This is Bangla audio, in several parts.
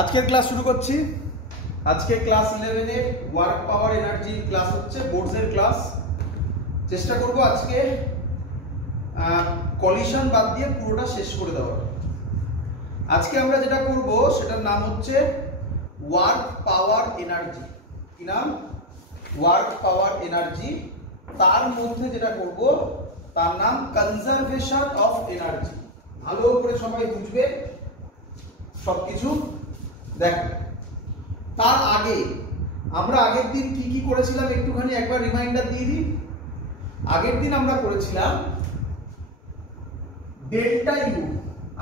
আজকের ক্লাস শুরু করছি। আজকে ক্লাস 11 এর ওয়ার্ক পাওয়ার এনার্জি ক্লাস হচ্ছে, বোর্ডসের ক্লাস। চেষ্টা করব আজকে কলিশন বাদ দিয়ে পুরোটা শেষ করে দেওয়ার। আজকে আমরা যেটা করব সেটার নাম হচ্ছে ওয়ার্ক পাওয়ার এনার্জি। কি নাম? Work power energy. তার মধ্যে যেটা করব তার নাম কনজারভেশন অফ এনার্জি। ভালো করে সবাই বুঝবে সবকিছু। দেখ, তার আগে আমরা আগের দিন কি কি করেছিলাম একটুখানি একবার রিমাইন্ডার দিয়ে দিই। আগের দিন আমরা করেছিলাম ডেল্টা ইউ,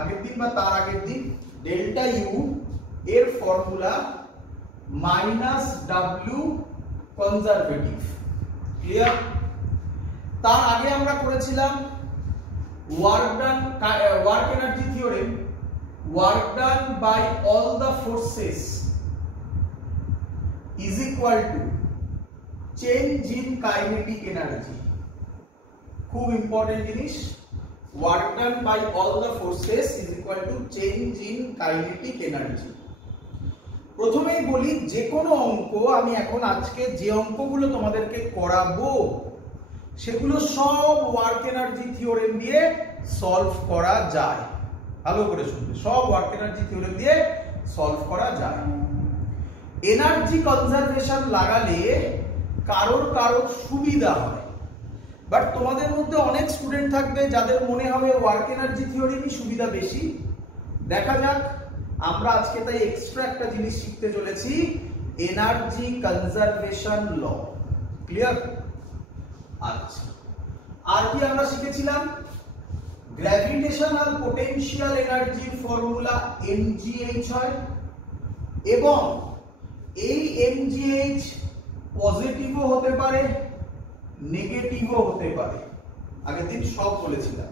আগের দিন বা তার আগের দিন ডেল্টা ইউ এর formula minus W conservative. Clear? তার আগে আমরা করেছিলাম work done, work energy theorem, work done by all the forces is equal to change in kinetic energy. খুব ইম্পর্টেন্ট জিনিস, work done by all the forces is equal to change in kinetic energy. প্রথমেই বলি, যে কোনো অঙ্ক আমি এখন আজকে যে অঙ্কগুলো তোমাদেরকে করাবো সেগুলো সব ওয়ার্ক এনার্জি থিওরেম দিয়ে সলভ করা যায়। ভালো করে শুনবে, সব ওয়ার্ক এনার্জি থিওরেম দিয়ে সলভ করা যায়। এনার্জি কনজারভেশন লাগালে কারোর সুবিধা হয়, বাট তোমাদের মধ্যে অনেক স্টুডেন্ট থাকবে যাদের মনে হবে ওয়ার্ক এনার্জি থিওরেমই সুবিধা বেশি। দেখা যাক, আমরা আজকে তাই এক্সট্রা একটা জিনিস শিখতে চলেছি, এনার্জি কনজারভেশন ল। ক্লিয়ার? আচ্ছা, আর কি আমরা শিখেছিলাম? গ্র্যাভিটেশনাল পোটেনশিয়াল এনার্জির ফর্মুলা mgh হয়, এবং এই mgh পজিটিভও হতে পারে নেগেটিভও হতে পারে। আগের দিন সব বলেছিলাম।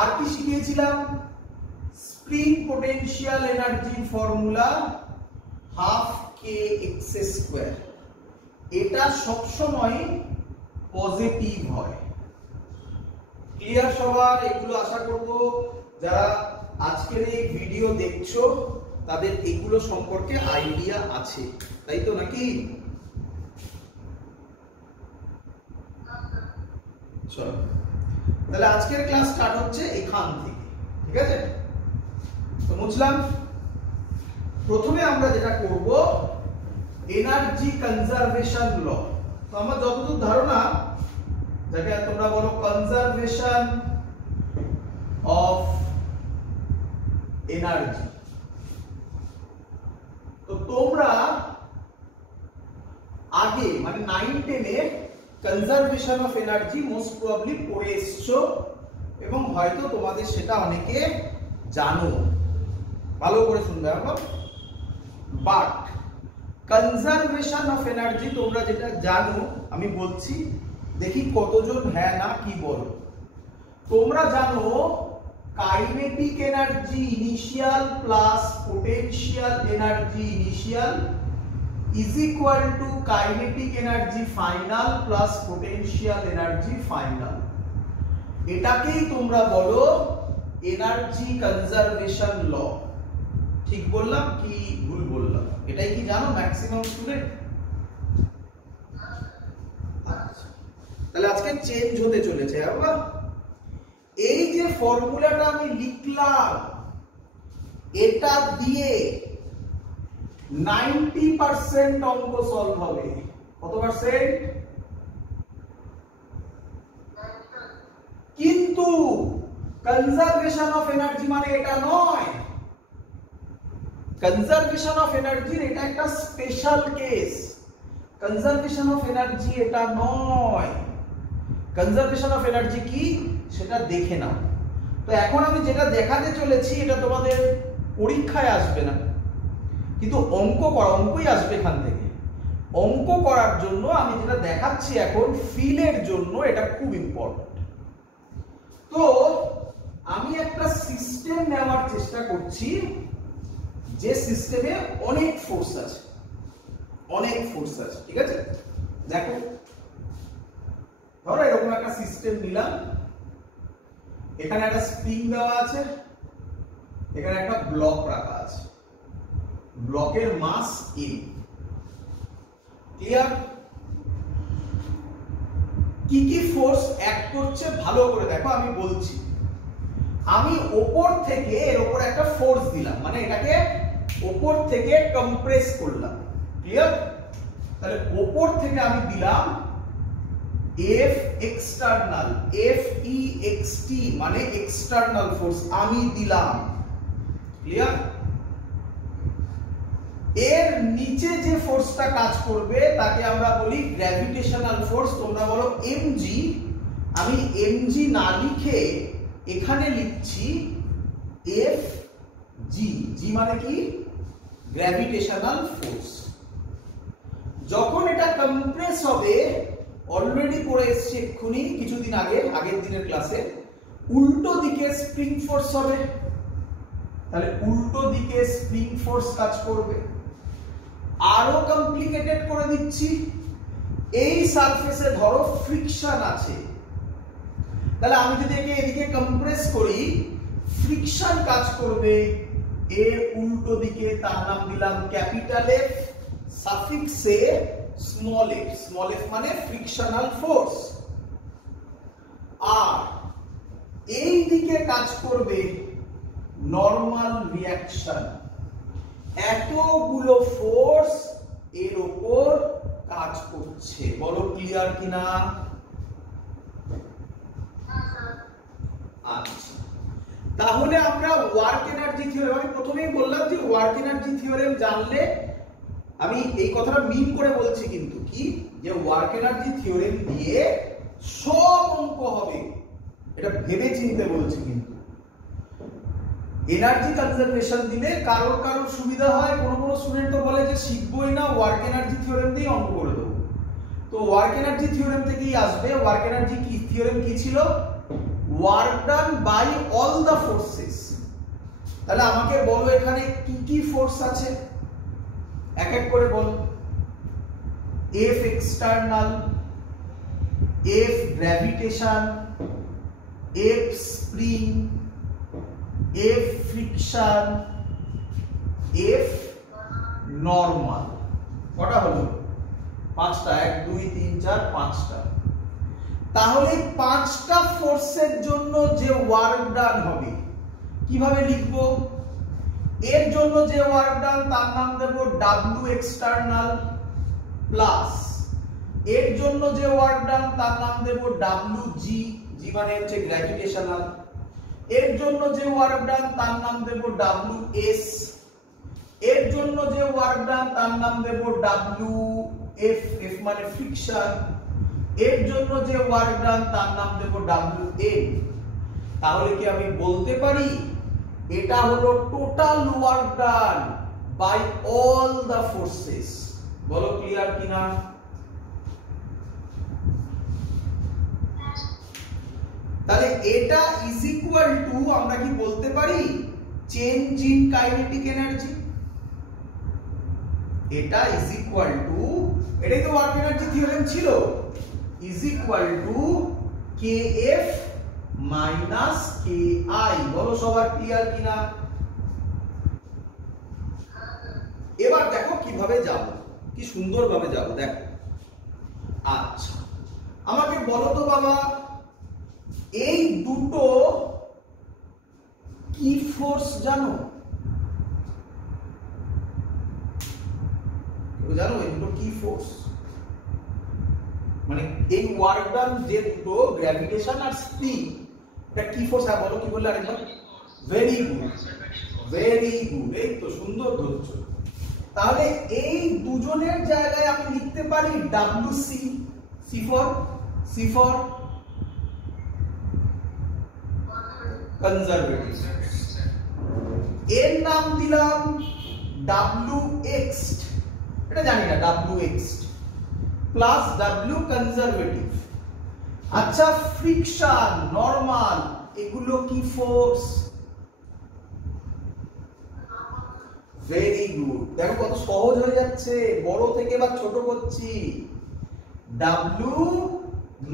আর কি শিখিয়েছিলাম? স্প্রিং পোটেনশিয়াল এনার্জির ফর্মুলা হাফ কে এক্স স্কয়ার। এটা সবসময় পজিটিভ হয়। ক্লিয়ার সবার? এগুলো আশা করব যারা আজকের এই ভিডিও দেখছো তাদের এগুলো সম্পর্কে আইডিয়া আছে, তাই তো নাকি? চলো তাহলে আজকের ক্লাস স্টার্ট হচ্ছে এখান থেকে। ঠিক আছে, তো বুঝলাম। প্রথমে আমরা যেটা করব এনার্জি কনজারভেশন ল। তো আমার যতদূর ধারণা, যাকে তোমরা বলো কনজারভেশন অফ এনার্জি, তো তোমরা আগে মানে 9-10 এ conservation of energy most probably পড়ে এসছো, এবং হয়তো তোমাদের সেটা অনেকে জানো। ভালো করে শুনবে এখন। বাট কনজারভেশন অফ এনার্জি তোমরা যেটা জানো, আমি বলছি, দেখি কতজন হ্যাঁ না কি বলো। তোমরা জানো kinetic energy initial plus potential energy initial is equal two kinetic energy final plus potential energy final. এটাকেই তোমরা বলো এনার্জি কনজারভেশন ল। ঠিক বললাম কি ভুল বললাম? এটাই কি জানো ম্যাক্সিমাম স্টুডেন্ট? তাহলে আজকে চেঞ্জ হতে চলেছে। আবার এই যে ফর্মুলাটা আমি লিখলাম, এটা দিয়ে 90% অঙ্ক সলভ হবে। কত পার্সেন্ট? কিন্তু কনজারভেশন অফ এনার্জি মানে এটা নয়। কনজারভেশন অফ এনার্জির এটা একটা special case. Conservation of energy এটা নয়। কনজারভেশন অফ এনার্জি কি সেটা দেখে নাও। তো এখন আমি যেটা দেখাতে চলেছি এটা তোমাদের পরীক্ষায় আসবে না, কিন্তু অঙ্কই আসবে এখান থেকে। অঙ্ক করার জন্য আমি যেটা দেখাচ্ছি এখন ফিলের জন্য এটা খুব ইম্পর্টেন্ট। তো আমি একটা সিস্টেম নেওয়ার চেষ্টা করছি, যে সিস্টেমে অনেক ফোর্স আছে, অনেক ফোর্স আছে। ঠিক আছে, দেখো, ধরো এরকম একটা সিস্টেম নিলাম, এখানে একটা স্প্রিং দেওয়া আছে, এখানে একটা ব্লক রাখা আছে। ব্লকের মাস m। ক্লিয়ার? কি কি ফোর্স অ্যাক্ট করছে ভালো করে দেখো, আমি বলছি। আমি ওপর থেকে এর উপর একটা ফোর্স দিলাম, মানে এটাকে ওপর থেকে কম্প্রেস করলাম। ক্লিয়ার? তাহলে ওপর থেকে আমি দিলাম F এক্সটার্নাল, FEXT মানে এক্সটার্নাল ফোর্স আমি দিলাম। ক্লিয়ার? এর নিচে যে ফোর্সটা কাজ করবে তাকে আমরা বলি গ্র্যাভিটেশনাল ফোর্স। তোমরা বলো mg, আমি mg না লিখে এখানে লিখছি FG। g মানে কি? Gravitational force. যখন এটা কম্প্রেস হবে, অলরেডি পড়ে এসেছি এক্ষুনি কিছুদিন আগে, আগের দিনের ক্লাসে, উল্টো দিকে স্প্রিং ফোর্স হবে। তাহলে উল্টো দিকে স্প্রিং ফোর্স কাজ করবে। আরো কমপ্লিকেটেড করে দিচ্ছি, এই সারফেসে ধরো ফ্রিকশন আছে, তাহলে আমি যদি এদিকে কম্প্রেস করি, ফ্রিকশন কাজ করবে এর উল্টো দিকে, তার নাম দিলাম capital F, suffix a small f। Small f মানে ফ্রিকশনাল ফোর্স। আর এই দিকে কাজ করবে নরমাল রিঅ্যাকশন। এতগুলো ফোর্স এর উপর কাজ করছে, বলো ক্লিয়ার কিনা? আচ্ছা, তাহলে আমরা ওয়ার্ক এনার্জি থিওরেম, আমি প্রথমেই বললাম যে ওয়ার্ক এনার্জি থিওরেম জানলে, আমি এই কথাটা মিন করে বলছি কিন্তু, কি যে ওয়ার্ক এনার্জি থিওরেম দিয়ে সব অঙ্ক হবে, এটা ভেবে চিন্তে বলছি। কিন্তু এনার্জি কনজারভেশন দিলে কারোর সুবিধা হয়, কোনো স্টুডেন্ট তো বলে যে শিখবই না, ওয়ার্ক এনার্জি থিওরেম দিয়ে অঙ্ক করে দেবো। তো ওয়ার্ক এনার্জি থিওরেম থেকেই আসবে। ওয়ার্ক এনার্জি কি থিওরেম কি ছিল? Work done by all the forces. তাহলে আমাকে বলো এখানে কি কি ফোর্স আছে, এক এক করে বলো। F external, F gravitation, F spring, F friction, F normal. কটা হলো? 5টা। 1 2 3 4 5টা। তাহলে 5টা ফোর্সের জন্য যে ওয়ার্ক ডান হবে কিভাবে লিখবো? এর জন্য যে ওয়ার্ক ডান তার নাম দেব W এক্সটার্নাল, প্লাস এর জন্য যে ওয়ার্ক ডান তার নাম দেব WG, G মানে হচ্ছে গ্র্যাভিটেশনাল। এর জন্য যে ওয়ার্ক ডান তার নাম দেব WS, এর জন্য যে ওয়ার্ক ডান তার নাম দেব WF, F মানে ফ্রিকশন। এর জন্য যে ওয়ার্ক ডান তার নাম দেব WN। তাহলে কি আমি বলতে পারি এটা হলো total work done by all the forces? বলো ক্লিয়ার কিনা? তাহলে এটা ইজ ইকুয়াল টু, আমরা কি বলতে পারি, চেঞ্জ ইন কাইনেটিক এনার্জি। এটা ইজ ইকুয়াল টু, এটাই তো ওয়ার্ক এনার্জি থিওরেম ছিল, is equal two kF minus ki। বলো সবার ক্লিয়ার কিনা? এবার দেখো কিভাবে যাব, কি সুন্দর ভাবে যাব, দেখো। আচ্ছা, আমাকে বলো তো বাবা, এই দুটো কি ফোর্স জানো? জানো এই দুটো কি ফোর্স? মানে এই ওয়ার্ক ডান যে দুটো, গ্র্যাভিটেশন আর স্প্রিং, এটা কি ফোর্স? আর বলো কি বললে আরেকবার? ভেরি গুড, ভেরি গুড, এই তো সুন্দর ধরছো। তাহলে এই দুজনের জায়গায় আমি লিখতে পারি WC, C for কনজারভেটিভ। এর নাম দিলাম WX, এটা জানি না, WX প্লাস W কনজারভেটিভ। আচ্ছা, ফ্রিকশন, নরমাল, এগুলো কি ফোর্স? ভেরি গুড, দেখো কত সহজ হয়ে যাচ্ছে, বড় থেকে এবার ছোট করছি। W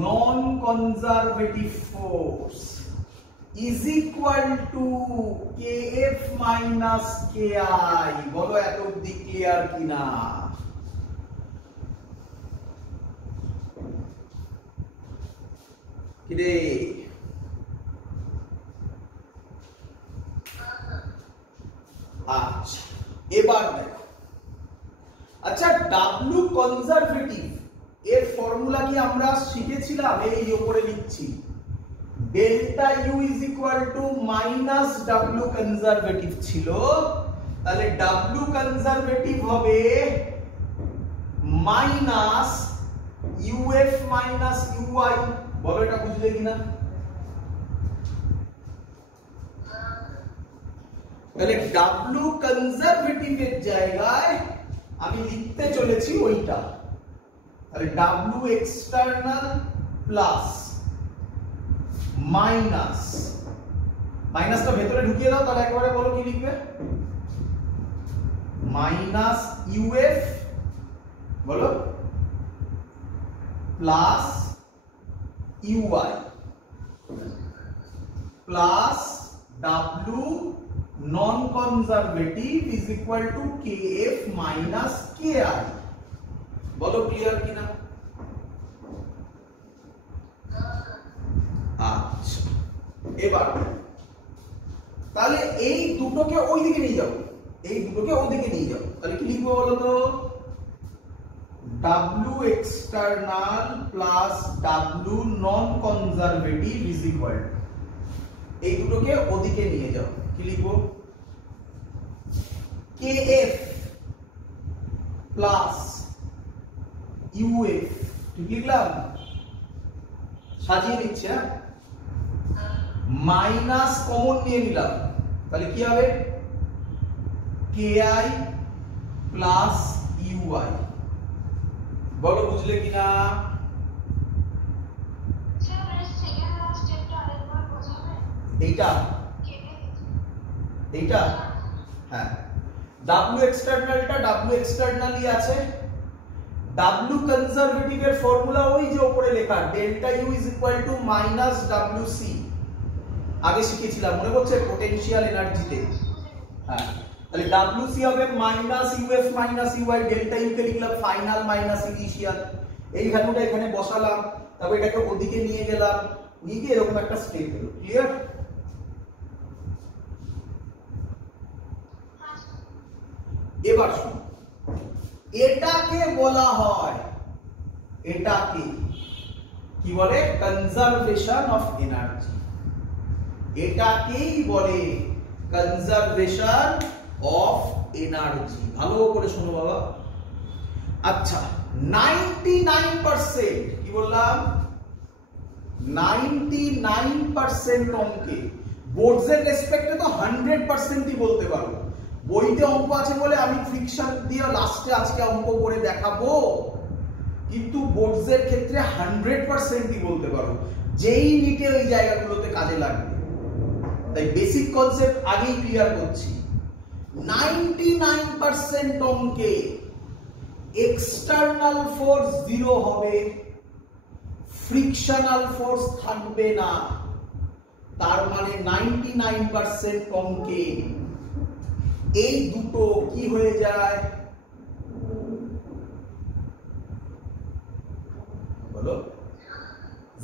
non conservative force is equal to kF minus ki। বলো এত অবধি কিনা? কিরে আচ্ছা এবার দেখো, আচ্ছা ডাব্লু কনজারভেটিভ এর ফর্মুলা কি আমরা শিখেছিলাম? এই উপরে লিখছি, delta U is equal to minus W conservative ছিল, তাহলে ডাব্লু কনজারভেটিভ হবে মাইনাস ইউএফ মাইনাস ইউআই। বলো এটা বুঝলে কিনা? তাহলে ডাব্লু কনজারভেটিভ এর জায়গায় আমি লিখতে চলেছি ওইটা, তাহলে ডাব্লু এক্সটার্নাল প্লাস মাইনাস, মাইনাসটা ভেতরে ঢুকিয়ে দাও, তাহলে একবারে বলো কি লিখবে, মাইনাস ইউএফ বলো plus UI plus W non conservative is equal to KF minus KI. বলো ক্লিয়ার কিনা? আচ্ছা এবার তাহলে এই দুটোকে ওই দিকে নিয়ে যাও, এই দুটোকে ওই দিকে নিয়ে যাও, তাহলে কি লিখবো বলো তো, W external plus W non conservative is equal, এই দুটোকে ওদিকে নিয়ে যাও, কি লিখবো, কেএফ প্লাস ইউএফ, ঠিক লিখলাম? সাজিয়ে নিচ্ছে, মাইনাস কমন নিয়ে নিলাম, তাহলে কি হবে, কেআই প্লাস ইউআই। বলো বুঝলে কিনা? এইটা এইটা হ্যাঁ, ডাব্লু এক্সটার্নালটা ডাব্লু এক্সটার্নালি আছে, ডাব্লু কনজারভেটিভ এর ফর্মুলা ওই যে উপরে লেখা, delta U is equal to minus W C, আগে শিখেছিলাম মনে পড়ছে পোটেনশিয়াল এনার্জিতে। হ্যাঁ, তাহলে ডাব্লু সি হবে minus U F minus U I, delta U কে লিখলাম ফাইনাল মাইনাস ইনিশিয়াল, এই ভ্যালুটা এখানে বসালাম, তারপর এটাকে ওদিকে নিয়ে গেলাম, নিয়ে গিয়ে এরকম একটা স্টেপ হলো। ক্লিয়ার? এবার শুনো, এটাকে বলা হয়, এটাকে কি বলে, কনজারভেশন অফ এনার্জি, এটাকেই বলে কনজারভেশন অফ এনার্জি। ভালো করে শোনো বাবা। আচ্ছা 99% কি বললাম, 99% অঙ্কে বোর্ডসের রেসপেক্টে তো 100%ই বলতে পারো, বইতে অঙ্ক আছে বলে আমি ফ্রিকশন দিয়ে লাস্টে আজকে অঙ্ক করে দেখাবো, কিন্তু বোর্ডসের ক্ষেত্রে 100%ই বলতে পারো, যেই নিটে ওই জায়গাগুলোতে কাজে লাগবে। তাই বেসিক কনসেপ্ট আগেই ক্লিয়ার করছি, 99% অঙ্কে এক্সটার্নাল ফোর্স 0 হবে, ফ্রিকশনাল ফোর্স থাকবে না, তার মানে 99% অঙ্কে এই দুটো কি হয়ে যায় বলো,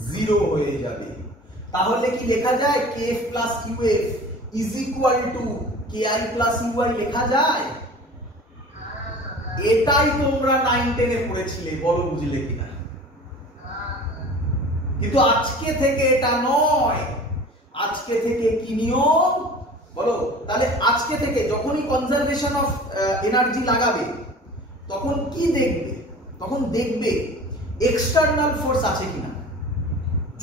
0 হয়ে যাবে। তাহলে কি লেখা যায়, kf plus uf is equal two ki plus ui লেখা যায়? এটাই তোমরা 9-10 এ পড়েছিলে, বলো বুঝলে কিনা? কিন্তু আজকে থেকে এটা নয়, আজকে থেকে কি নিয়ম বলো, তাহলে আজকে থেকে যখনই কনজারভেশন অফ এনার্জি লাগাবে তখন কি দেখবে, তখন দেখবে এক্সটার্নাল ফোর্স আছে কিনা।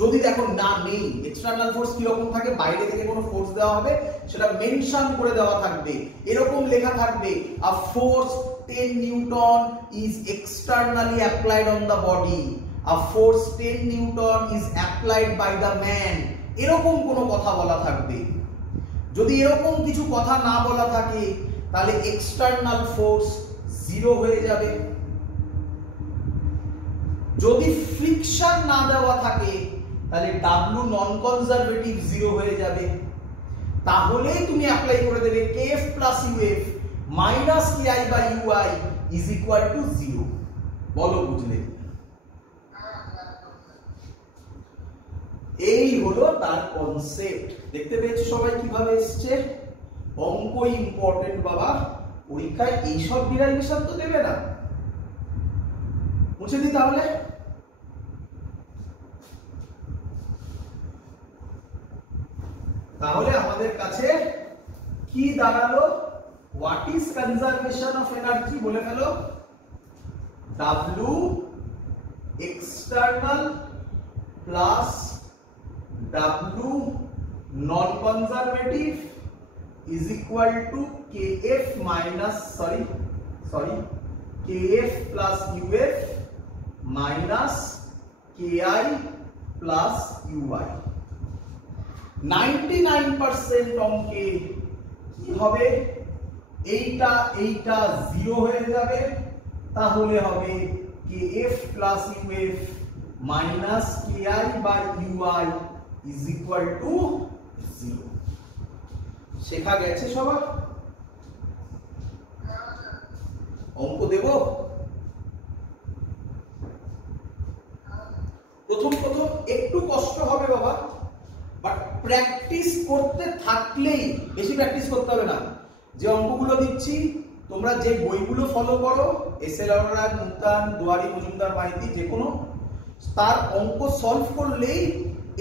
যদি দেখো না নেই, এক্সটার্নাল ফোর্স কি রকম থাকে, বাইরে থেকে কোনো ফোর্স দেওয়া হবে সেটা মেনশন করে দেওয়া থাকবে, এরকম লেখা থাকবে a force 10 newton is externally applied on the body, a force 10 newton is applied by the man, এরকম কোনো কথা বলা থাকবে। যদি এরকম কিছু কথা না বলা থাকে তাহলে এক্সটার্নাল ফোর্স 0 হয়ে যাবে। যদি ফ্রিকশন না দেওয়া থাকে তাহলে ডাব্লু নন কনজারভেটিভ 0 হয়ে যাবে। তাহলেই তুমি অ্যাপ্লাই করে দেবে kf plus uf minus KI by UI is equal to 0। বলো বুঝলে? এই হলো তার কনসেপ্ট। দেখতে পেয়েছো সবাই কিভাবে এসছে? অঙ্ক ইম্পর্টেন্ট বাবা, পরীক্ষায় এইসব ডিরাইভেশন তো দেবে না। মুছে দি তাহলে। তাহলে আমাদের কাছে কি দাঁড়ালো? What is conservation of energy? বলে ফেলো। W external plus W non conservative is equal to Kf minus Kf plus Uf minus Ki plus Ui। 99% অঙ্কে কি হবে? এইটা 0 হয়ে যাবে, তাহলে হবে Kf plus Uf minus Ki by Ui is equal to 0। শেখা গেছে সবার? অঙ্ক দেব? প্রথম একটু কষ্ট হবে বাবা, বাট প্র্যাকটিস করতে থাকলেই, বেশি প্র্যাকটিস করতে হবে না। যে অঙ্কগুলো দিচ্ছি তোমরা যে বইগুলো ফলো করো, এসএল অর্ডার, মুক্তান, দুয়ারি, মজুমদার, মাইতি, যে কোনো, তার অঙ্ক সলভ করলেই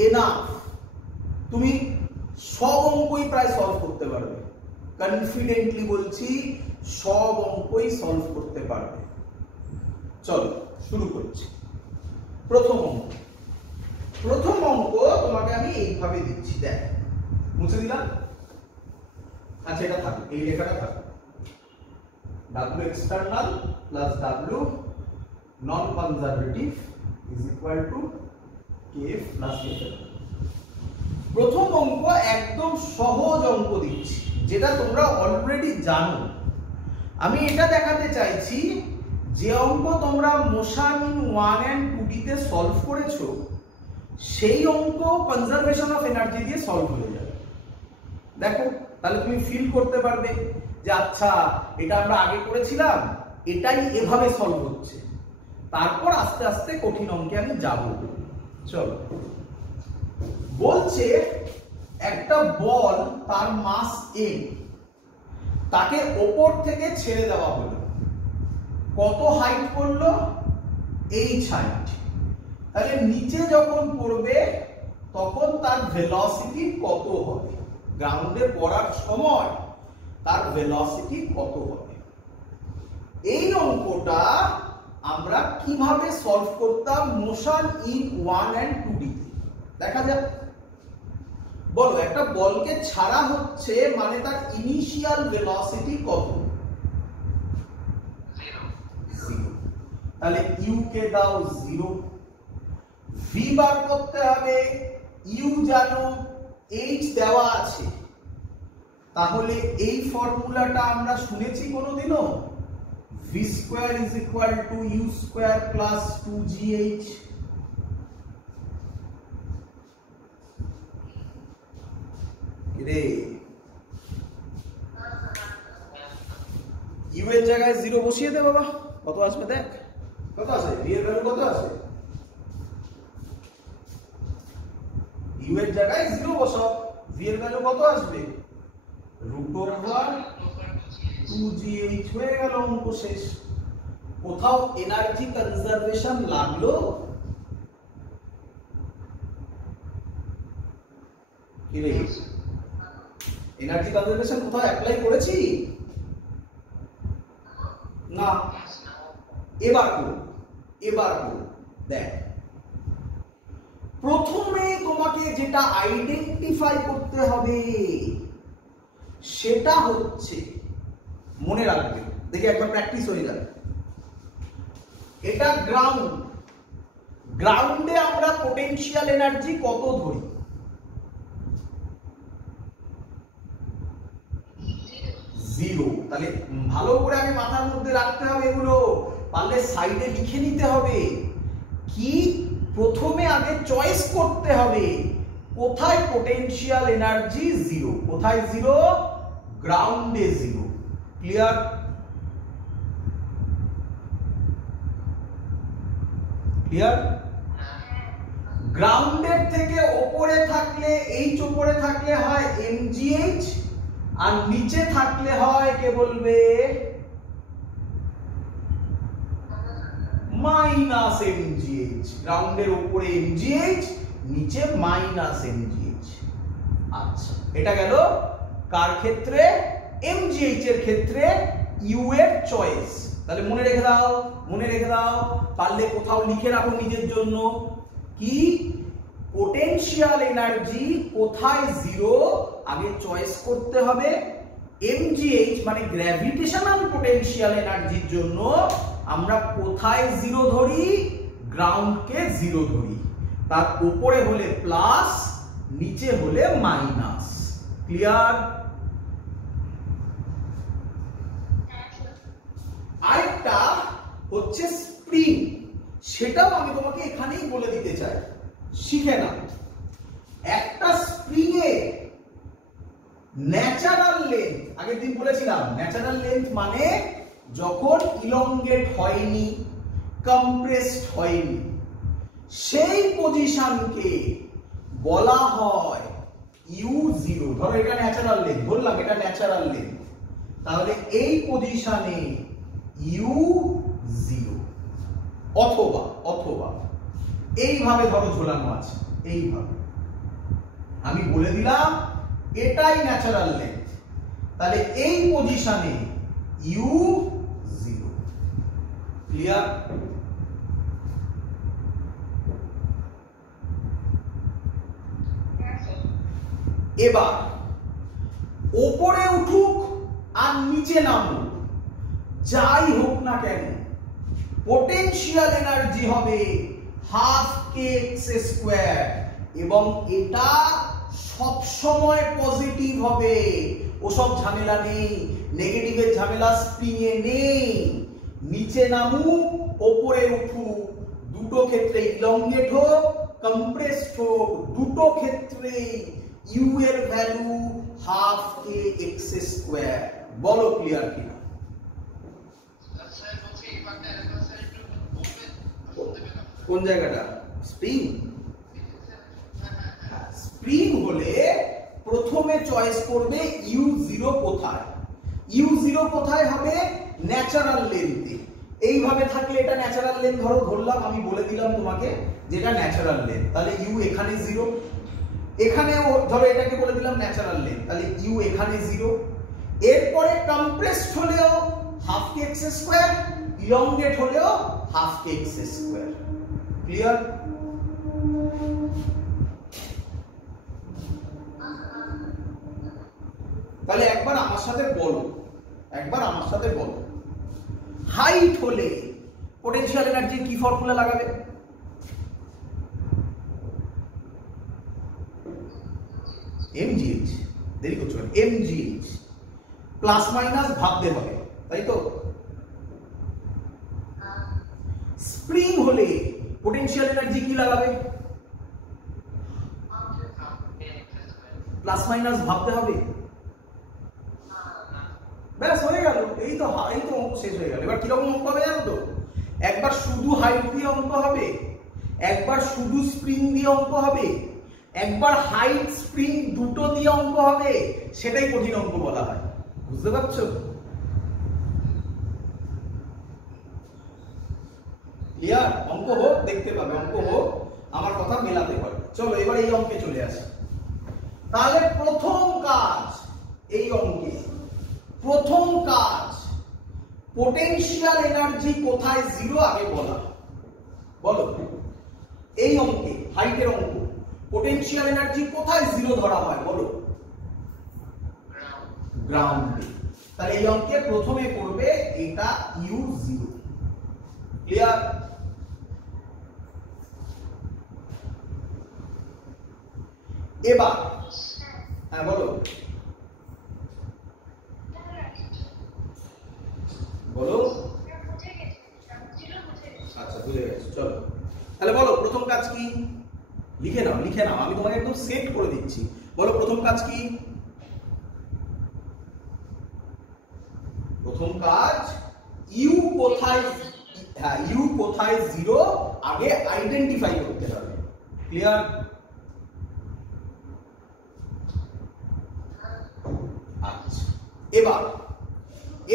এনাফ। তুমি সব অঙ্কই প্রায় সলভ করতে পারবে, কনফিডেন্টলি বলছি, সব অঙ্কই সলভ করতে পারবে। চলো শুরু করছি। প্রথম অঙ্ক তোমাকে আমি এইভাবে দিচ্ছি, দেখ, মুছে দিলাম। আচ্ছা, এটা থাকবে, এই লেখাটা থাকবে। W external plus W non conservative is equal to Kf plus Kf। প্রথম অঙ্ক একদম সহজ অঙ্ক দিচ্ছি, যেটা তোমরা অলরেডি জানো। আমি এটা দেখাতে চাইছি যে অঙ্ক তোমরা মোশন ইন 1 and 2D তে সলভ করেছো, সেই অঙ্ক কনজারভেশন অফ এনার্জি দিয়ে সলভ হয়ে যাবে। দেখো, তাহলে তুমি ফিল করতে পারবে যে আচ্ছা, এটা আমরা আগে করেছিলাম, এটাই এভাবে সলভ হচ্ছে। তারপর আস্তে আস্তে কঠিন অঙ্কে আমি যাব। চলো, বলছে একটা বল, তার মাস m, তাকে ওপর থেকে ছেড়ে দেওয়া হলো। কত হাইট করলো? h height. তাহলে নিচে যখন পড়বে তখন তার ভেলোসিটি কত হবে? গ্রাউন্ডে পড়ার সময় তার ভেলোসিটি কত হবে? এই অঙ্কটা আমরা কিভাবে সলভ করতাম মোশন ইন 1 and 2D তে? দেখা যাক। বলো, একটা বলকে ছাড়া হচ্ছে মানে তার ইনিশিয়াল ভেলোসিটি কত? 0। তাহলে u কে দাও 0, v বার করতে হবে। u জানো, h দেওয়া আছে, তাহলে এই ফর্মুলাটা আমরা শুনেছি কোনোদিনও? v square is equal two u square plus 2gh। রে u এর জায়গায় 0 বসিয়ে দে বাবা, কত আসবে দেখ। কত আছে? v এর ভ্যালু কত আছে? u এর জায়গায় 0 বসাও, v এর ভ্যালু কত আসবে? √2gh হয়ে গেল, অঙ্ক শেষ। কোথাও এনার্জি কনজারভেশন লাগলো? কি রে, এনার্জি কনজারভেশন কোথাও অ্যাপ্লাই করেছি? না। এবার করো। দেখ, প্রথমে তোমাকে যেটা আইডেন্টিফাই করতে হবে সেটা হচ্ছে, মনে রাখবে, দেখে একবার প্র্যাকটিস হয়ে যাবে। এটা গ্রাউন্ড, গ্রাউন্ডে আমরা পোটেনশিয়াল এনার্জি কত ধরি? 0। তাহলে ভালো করে আগে মাথার মধ্যে রাখতে হবে এগুলো, পারলে সাইডে লিখে নিতে হবে। কি প্রথমে আগে চয়েস করতে হবে কোথায় পোটেনশিয়াল এনার্জি 0, কোথায় 0? গ্রাউন্ডে 0। ক্লিয়ার? ক্লিয়ার? গ্রাউন্ডের থেকে উপরে থাকলে এইচ উপরে থাকলে হয় mgh আর নিচে থাকলে হয় কে বলবে মাইনাস mgh। গ্রাউন্ডের উপরে mgh নিচে মাইনাস mgh। আচ্ছা এটা গেল কার ক্ষেত্রে? mgh এর ক্ষেত্রে u এর চয়েস। তাহলে মনে রেখে দাও, মনে রেখে দাও, পারলে কোথাও লিখে রাখো নিজের জন্য কি পোটেনশিয়াল এনার্জি কোথায় জিরো আগে চয়েস করতে হবে। mgh মানে গ্র্যাভিটেশনাল পোটেনশিয়াল এনার্জির জন্য আমরা কোথায় জিরো ধরি? গ্রাউন্ডকে জিরো ধরি। তার উপরে হলে প্লাস, নিচে হলে মাইনাস। ক্লিয়ার? আরেকটা হচ্ছে স্প্রিং, সেটাও আমি তোমাকে এখানেই বলে দিতে চাই, শিখে নাও। একটা স্প্রিং এ ন্যাচারাল লেন্থ, আগের দিন বলেছিলাম ন্যাচারাল লেন্থ মানে যখন ইলংগেট হয়নি, কম্প্রেসড হয়নি, সেই পজিশনকে বলা হয় u0। ধরো এটা ন্যাচারাল লেন্থ, বললাম এটা ন্যাচারাল লেন্থ, তাহলে এই পজিশনে u0। অথবা অথবা এইভাবে ধরো ঝোলানো আছে, এইভাবে আমি বলে দিলাম এটাই ন্যাচারাল লেন্থ, তাহলে এই পজিশনে u0। ক্লিয়ার? এবার ওপরে উঠুক আর নিচে নামুক, যাই হোক না কেন, পোটেনশিয়াল এনার্জি হবে হাফ কে এক্স স্কয়ার, এবং এটা সব সময় পজিটিভ হবে। ওসব ঝামেলা নেই, নেগেটিভের ঝামেলা স্প্রিং এ নেই। নিচে নামুক ওপরে উঠুক, দুটো ক্ষেত্রে ইলংগেট হোক কম্প্রেসড হোক, দুটো ক্ষেত্রে ইউ এর ভ্যালু হাফ কে এক্স স্কয়ার। বলো ক্লিয়ার কিনা? কোন জায়গাটা? স্প্রিং। স্প্রিং হলে প্রথমে চয়েস করবে u0 কোথায়। u0 কোথায় হবে? ন্যাচারাল লেন্থে। এইভাবে থাকলে এটা ন্যাচারাল লেন্থ ধরো, ধরলাম, আমি বলে দিলাম তোমাকে যেটা ন্যাচারাল লেন্থ, তাহলে u এখানে 0। এখানেও ধরো এটাকে বলে দিলাম ন্যাচারাল লেন্থ, তাহলে u এখানে 0। এরপরে কম্প্রেসড হলেও হাফ কে এক্স স্কয়ার, ইলংগেট হলেও হাফ কে এক্স স্কয়ার। ক্লিয়ার? তাহলে একবার আমার সাথে বলো, একবার আমার সাথে বলো, হাইট হলে পোটেনশিয়াল এনার্জির কি ফর্মুলা লাগাবে? mgh। দেরি করছো, mgh প্লাস মাইনাস ভাবতে হবে, তাই তো? স্প্রিং হলে পোটেনশিয়াল এনার্জি কি লাগাবে? প্লাস মাইনাস ভাবতে হবে। ব্যাস হয়ে গেল, এই তো অঙ্ক শেষ হয়ে গেল। এবার কিরকম অঙ্ক হবে জানো তো? একবার শুধু হাইট দিয়ে অঙ্ক হবে, একবার শুধু স্প্রিং দিয়ে অঙ্ক হবে, একবার হাইট স্প্রিং দুটো দিয়ে অঙ্ক হবে। সেটাই কঠিন অঙ্ক বলা হয়, বুঝতে পারছো? ক্লিয়ার? অঙ্ক হোক, দেখতে পাবে, অঙ্ক হোক, আমার কথা মেলাতে পারবে। চলো এবার এই অঙ্কে চলে আসি। তাহলে প্রথম কাজ এই অঙ্কে, প্রথম কাজ পোটেনশিয়াল এনার্জি কোথায় জিরো আগে বলা। বলো এই অঙ্কে, হাইটের অঙ্ক, পোটেনশিয়াল এনার্জি কোথায় জিরো ধরা হয়? বলো গ্রাউন্ডে। তাহলে এই অঙ্কে প্রথমে করবে এটা u0। ক্লিয়ার? এবার হ্যাঁ বলো, বলো। আচ্ছা বুঝে গেছি, চলো তাহলে বলো প্রথম কাজ কি? লিখে নাও, লিখে নাও, আমি তোমাকে একদম সেট করে দিচ্ছি। বলো প্রথম কাজ কি? ইউ কোথায়, হ্যাঁ ইউ কোথায় জিরো আগে আইডেন্টিফাই করতে হবে। ক্লিয়ার? আচ্ছা,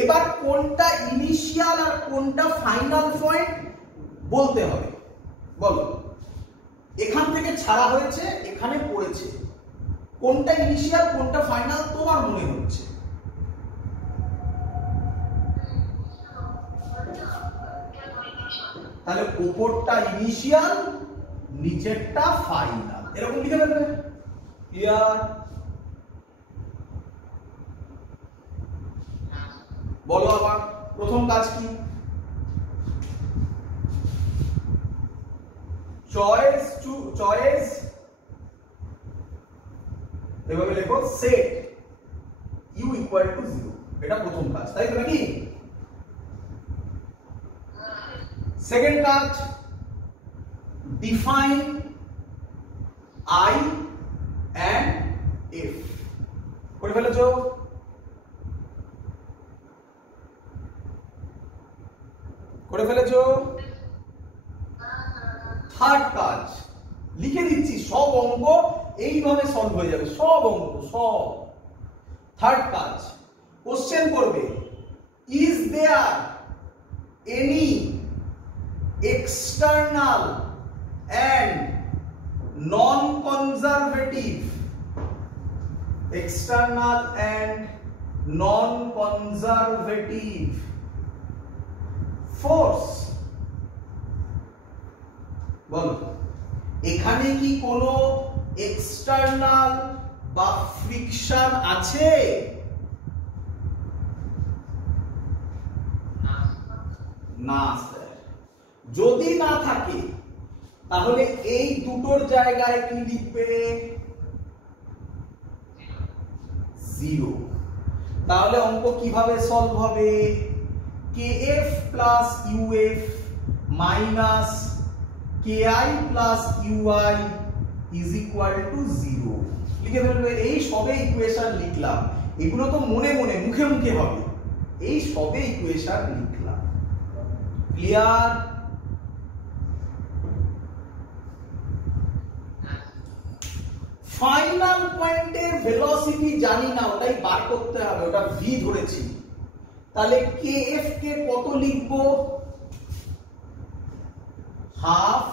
এবার কোনটা ইনিশিয়াল আর কোনটা ফাইনাল পয়েন্ট বলতে হবে। বলো, এখান থেকে ছাড়া হয়েছে, এখানে পড়েছে, কোনটা ইনিশিয়াল কোনটা ফাইনাল তোমার মনে হচ্ছে? তাহলে উপরটা ইনিশিয়াল, নিচেরটা ফাইনাল, এরকম লিখে দেবে। ক্লিয়ার? বলো আবার প্রথম কাজ কি? চয়েস এভাবে লেখো, সেট ইউ ইকুয়াল টু 0, এটা প্রথম কাজ, তাই তো নাকি? সেকেন্ড কাজ, ডিফাইন আই এন্ড এফ, করে ফেলেছো? করে ফেলেছো? থার্ড কাজ, লিখে দিচ্ছি, সব অঙ্ক এইভাবে সলভ হয়ে যাবে, সব অঙ্ক সব। থার্ড কাজ, কোশ্চেন করবে, is there any external and non-conservative force? বলো, এখানে কি কোনো এক্সটার্নাল বা ফ্রিকশন আছে? না স্যার। যদি না থাকে তাহলে এই দুটোর জায়গায় কি লিখবে? 0। তাহলে অঙ্ক কিভাবে সলভ হবে? kf plus uf minus ki plus ui is equal to 0 লিখে ফেলবে। এই সবে ইকুয়েশন লিখলাম, এগুলো তো মনে মনে মুখে মুখে হবে, এই সবে ইকুয়েশন লিখলাম। ক্লিয়ার? ফাইনাল পয়েন্টের ভেলোসিটি জানি না, ওটাই বার করতে হবে, ওটা v ধরেছি। তাহলে kf কে কত লিখবো? Half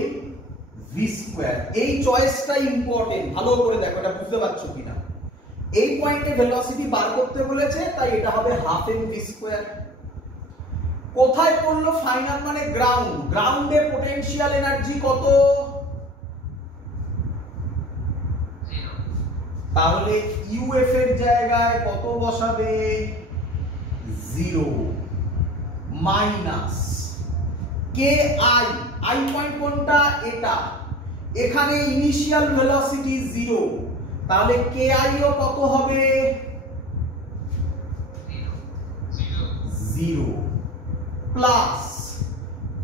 m v square. এই চয়েসটা ইম্পর্টেন্ট, ভালো করে দেখো, এটা বুঝতে পারছো কিনা। এই পয়েন্টে ভেলোসিটি বার করতে বলেছে, তাই এটা হবে হাফ m v স্কয়ার। কোথায় পড়লো ফাইনাল? মানে গ্রাউন্ড। গ্রাউন্ডে পোটেনশিয়াল এনার্জি কত? তাহলে ইউএফ এর জায়গায় কত বসাবে? 0 minus K I. I point কোনটা? এটা। এখানে ইনিশিয়াল ভেলোসিটি 0, তাহলে কে আই ও কত হবে? 0 প্লাস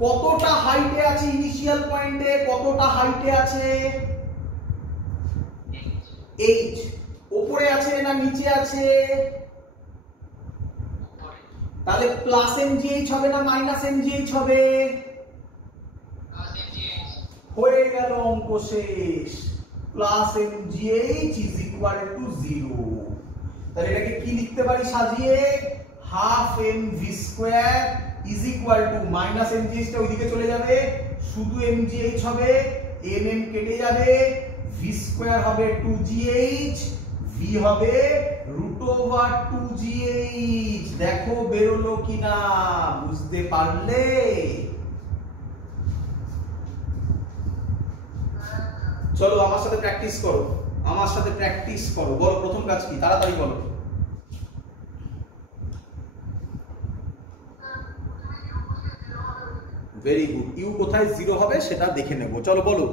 কতটা হাইটে আছে ইনিশিয়াল পয়েন্টে, কতটা হাইটে আছে? h। উপরে আছে না নিচে আছে? তাহলে প্লাস mgh হবে না মাইনাস mgh হবে? হয়ে গেল, অঙ্ক শেষ। Plus mgh is equal to 0। তাহলে এটাকে কি লিখতে পারি সাজিয়ে? Half mv square is equal to minus mgh টা ওইদিকে চলে যাবে, শুধু mgh হবে, mm কেটে যাবে, v স্কয়ার হবে 2gh, v হবে √2gh। দেখো বেরোলো কিনা, বুঝতে পারলে? চলো আমার সাথে প্র্যাকটিস করো, আমার সাথে প্র্যাকটিস করো। বলো প্রথম কাজ কি, তাড়াতাড়ি বলো। Very good. ইউ কোথায় 0 হবে সেটা দেখে নেব। চলো বলো,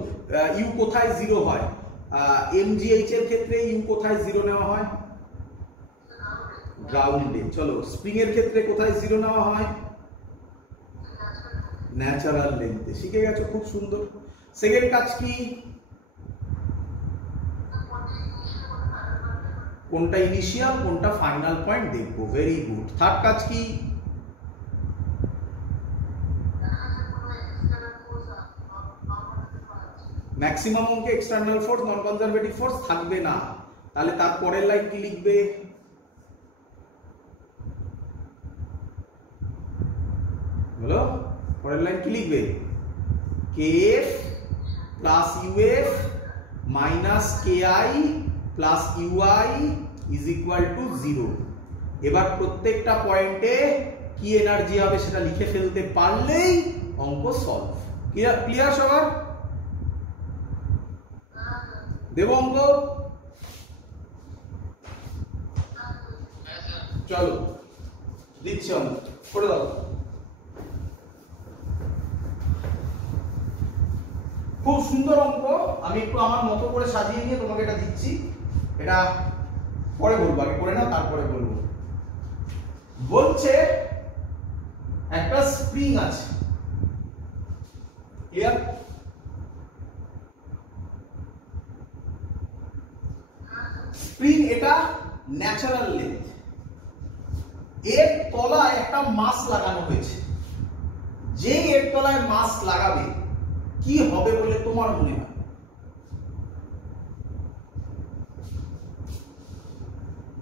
ইউ কোথায় 0 হয়? এমজিএইচ এর ক্ষেত্রে ইউ কোথায় 0 নেওয়া হয়? গ্রাউন্ডে। চলো স্প্রিং এর ক্ষেত্রে কোথায় 0 নেওয়া হয়? ন্যাচারাল লেন্থে। শিখে গেছো, খুব সুন্দর। সেকেন্ড কাজ কি? কোনটা ইনিশিয়াল কোনটা ফাইনাল পয়েন্ট দেখবো। Very good. থার্ড কাজ কি? ম্যাক্সিমাম অঙ্কে এক্সটার্নাল ফোর্স নন কনজারভেটিভ ফোর্স থাকবে না, তাহলে তার পরের লাইন কি লিখবে? বলো পরের লাইন কি লিখবে? kf plus uf minus ki plus ui is equal to 0। এবার প্রত্যেকটা পয়েন্টে কি এনার্জি হবে সেটা লিখে ফেলতে পারলেই অঙ্ক সলভ। ক্লিয়ার সবার? দেব অঙ্ক? চলো দিচ্ছি অঙ্ক, করে দাও। খুব সুন্দর অঙ্ক, আমি একটু আমার মতো করে সাজিয়ে নিয়ে তোমাকে এটা দিচ্ছি, এটা পরে বলবো, আগে করে নাও তারপরে বলবো। বলছে একটা স্প্রিং আছে, ক্লিয়ার? স্প্রিং এটা ন্যাচারাল লেন্থ, এর তলায় একটা মাস লাগানো হয়েছে। যে এর তলায় মাস লাগাবে কি হবে বলে তোমার মনে হয়?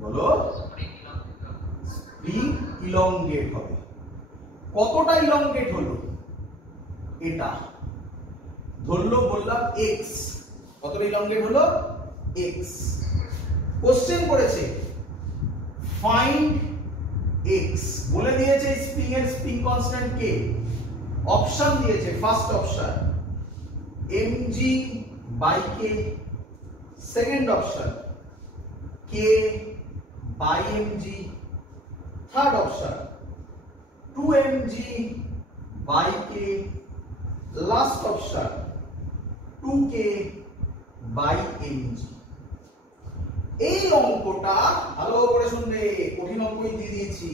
বলো। স্প্রিং ইলংগেট হবে। কতটা ইলংগেট হলো? এটা ধরলো বললাম x, কতটা ইলংগেট হলো? x। কোশ্চেন করেছে ফাইন্ড x, বলে দিয়েছে স্প্রিং এর স্প্রিং কনস্ট্যান্ট k, অপশন দিয়েছে first option mg by k, second option k by mg, third option 2mg by k, last option 2k by mg। এই অঙ্কটা ভালো করে শুনবে, কঠিন অঙ্কই দিয়ে দিয়েছি।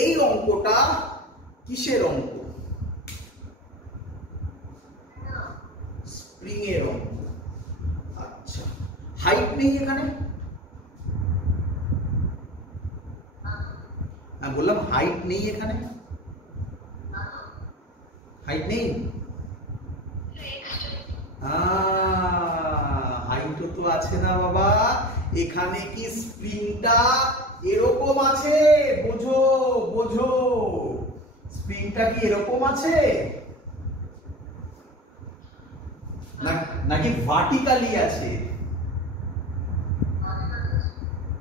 এই অঙ্কটা কিসের অঙ্ক? স্প্রিং এর অঙ্ক। আচ্ছা, হাইট নেই এখানে? আমি বললাম হাইট নেই এখানে? হাইট নেই? হাইট তো আছে না বাবা, এখানে কি স্প্রিংটা এরকম আছে? বোঝো বোঝো, স্প্রিংটা কি এরকম আছে নাকি ভার্টিক্যালি আছে?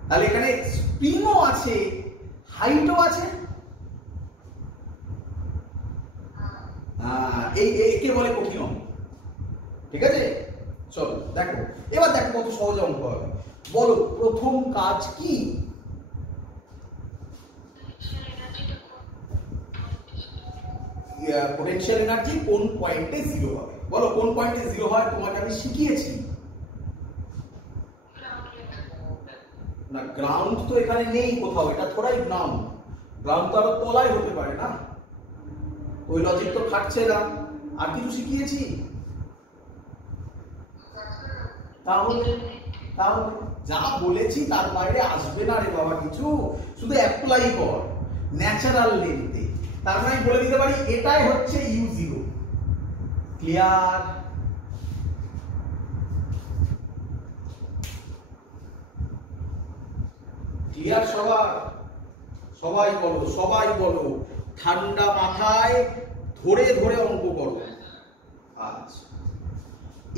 তাহলে এখানে স্প্রিংও আছে, হাইটও আছে। এই একে বলে কঠিন অঙ্ক, ঠিক আছে? চলো দেখো, এবার দেখো কত সহজ অঙ্ক হবে। বলো প্রথম কাজ কি? পোটেনশিয়াল এনার্জি কোন পয়েন্টে জিরো হবে? বলো কোন পয়েন্টে জিরো হয়? তোমাকে আমি শিখিয়েছি না। গ্রাউন্ড তো এখানে নেই কোথাও, এটা থোড়াই গ্রাউন্ড। গ্রাউন্ড তো আরো তলায় হতে পারে না, ওই লজিক তো খাটছে না। আর কিছু শিখিয়েছি? তাহলে তাহলে যা বলেছি তার বাইরে আসবে না রে বাবা কিছু, শুধু অ্যাপ্লাই কর ন্যাচারাল লেন্থে। তার মানে বলে দিতে পারি এটাই হচ্ছে u0। ক্লিয়ার? ক্লিয়ার সবার? সবাই বলো, সবাই বলো, ঠান্ডা মাথায় ধরে ধরে অঙ্ক করো। আচ্ছা,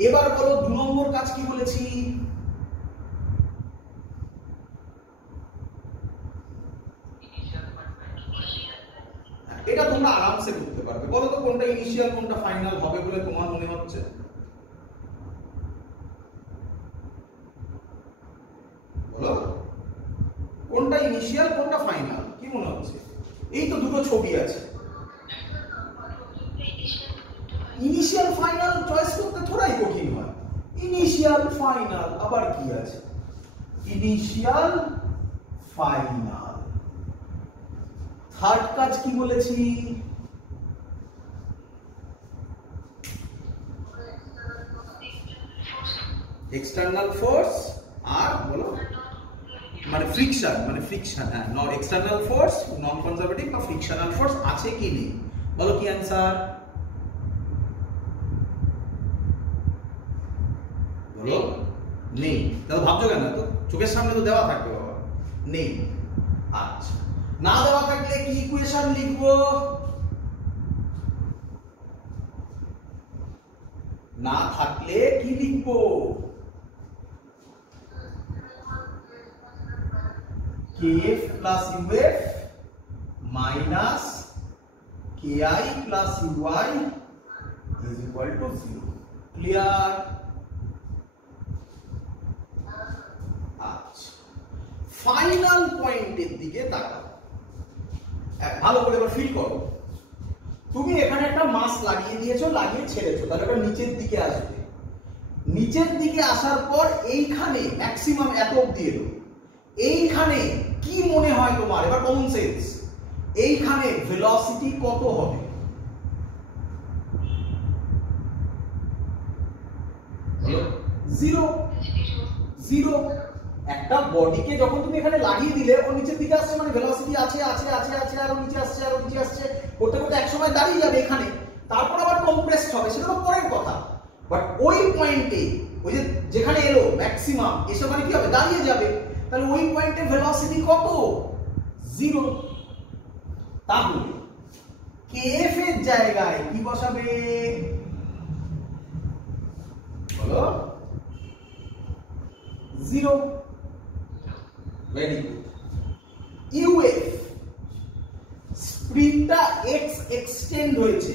এবার বলো 2 নম্বর কাজ কি বলেছি? এটা তোমরা আরামসে করতে পারবে। বলো তো কোনটা ইনিশিয়াল কোনটা ফাইনাল হবে বলে তোমার মনে হচ্ছে? বলো কোনটা ইনিশিয়াল কোনটা ফাইনাল, কি মনে হচ্ছে? এই তো দুটো ছবি আছে, ইনিশিয়াল ফাইনাল চয়েস করতে থোড়াই কঠিন হয়। ইনিশিয়াল ফাইনাল আবার কি আছে? Initial final. থার্ড কাজ কি বলেছি? এক্সটার্নাল ফোর্স আর বলো মানে ফ্রিকশন, হ্যাঁ, not external force non conservative বা ফ্রিকশনাল ফোর্স আছে কি নেই? বলো কি অ্যান্সার? নেই। তাহলে ভাবছো কেন? তো চোখের সামনে তো দেওয়া থাকবে বাবা, নেই। আচ্ছা, না দেওয়া থাকলে কি ইকুয়েশন লিখবো? না থাকলে কি লিখবো? kf plus uf minus ki plus uy is equal to 0. Clear? আচ্ছা, ফাইনাল পয়েন্টের দিকে তাকাও, ভালো করে এবার ফিল করো। তুমি এখানে একটা মাস লাগিয়ে দিয়েছো, লাগিয়ে ছেড়েছো, তাহলে ওটা নিচের দিকে আসবে। নিচের দিকে আসার পর এইখানে ম্যাক্সিমাম এত অবধি এলো। এইখানে কি মনে হয় তোমার? এবার কমন সেন্স, এইখানে ভেলোসিটি কত হবে? জিরো। জিরো। একটা বডিকে যখন তুমি এখানে লাগিয়ে দিলে ও নিচের দিকে আসছে, মানে ভেলোসিটি আছে আছে আছে আছে, আর নিচে আসছে আর নিচে আসছে, করতে করতে একসময় দাঁড়িয়ে যাবে এখানে, তারপর আবার কম্প্রেসড হবে, সেটা তো পরের কথা। বাট ওই পয়েন্টে, ওই যে যেখানে এলো ম্যাক্সিমাম, এসে মানে কি হবে? দাঁড়িয়ে যাবে। তাহলে ওই পয়েন্টে ভেলোসিটি কত? জিরো। তাহলে kf এর জায়গায় কি বসাবে বলো? Zero. Very good. uf, স্প্রিংটা x extend হয়েছে,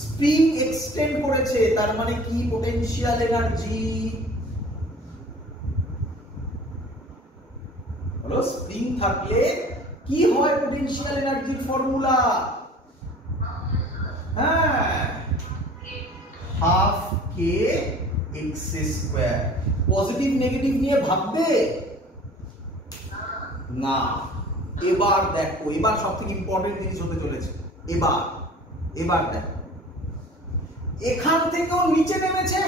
স্প্রিং এক্সটেন্ড করেছে, তার মানে কি? Potential energy. বলো, স্প্রিং থাকলে কি হয় পোটেনশিয়াল এনার্জির ফর্মুলা? হ্যাঁ, হাফ কে এক্স স্কয়ার। পজিটিভ নেগেটিভ নিয়ে ভাববে না। এবার দেখো, এবার সবথেকে ইম্পর্টেন্ট জিনিস হতে চলেছে। এবার দেখো, এখান থেকেও নিচে নেমেছে,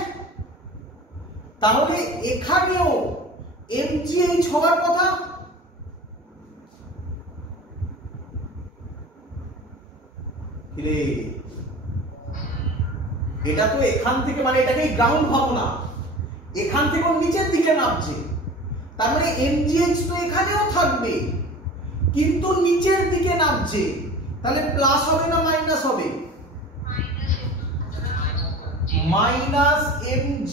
তাহলে এখানেও mgh হওয়ার কথা। এটা তো এখান থেকে, মানে এটাকে গ্রাউন্ড ভাবো না, এখান থেকেও নিচের দিকে নামছে, তার মানে mgh তো এখানেও থাকবে কিন্তু নিচের দিকে নামছে। তাহলে প্লাস হবে না মাইনাস হবে? Minus mg।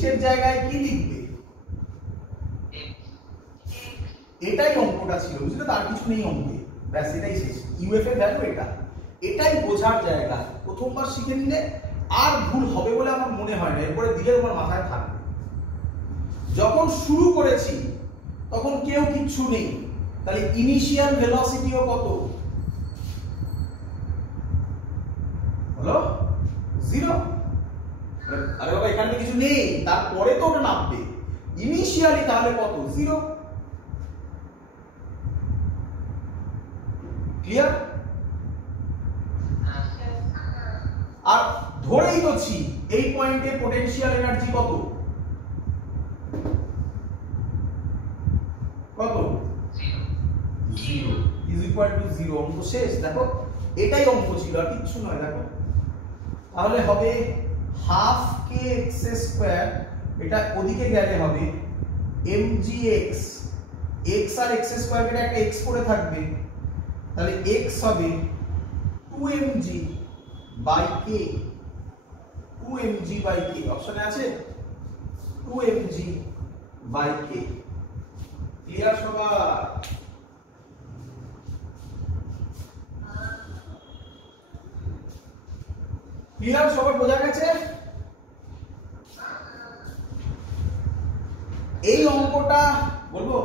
h এর জায়গায় কি লিখবে? এটাই অঙ্কটা ছিল, বুঝলে? তার কিছু নেই অঙ্কে, ব্যাস এটাই শেষ। uf এর ভ্যালু এটা, এটাই বোঝার জায়গা। প্রথমবার শিখে নিলে আর ভুল হবে বলে আমার মনে হয় না, এরপরে দিলে তোমার মাথায় থাকবে। যখন শুরু করেছি তখন কেউ কিচ্ছু নেই, তাহলে ইনিশিয়াল ভেলোসিটিও কত হলো? জিরো। আরে বাবা, এখানে কিছু নেই, তারপরে তো ওটা নামবে ইনিশিয়ালি, তাহলে কত? জিরো। ক্লিয়ার? আর ধরেই তোছি এই পয়েন্টে পোটেনশিয়াল এনার্জি কত? কত? Zero is equal two zero. অঙ্ক শেষ। দেখো, এটাই অঙ্ক ছিল, আর কিচ্ছু নয়। দেখো, তাহলে হবে হাফ কে এক্স স্কয়ার, এটা ওদিকে গেলে হবে mgx, x আর x স্কয়ার কে একটা x করে থাকবে, তাহলে x হবে 2mg by k। 2mg by k অপশনে আছে, 2mg বাই k। ক্লিয়ার সবার? ক্লিয়ার সবার? বোঝা গেছে? এই অঙ্কটা বলবো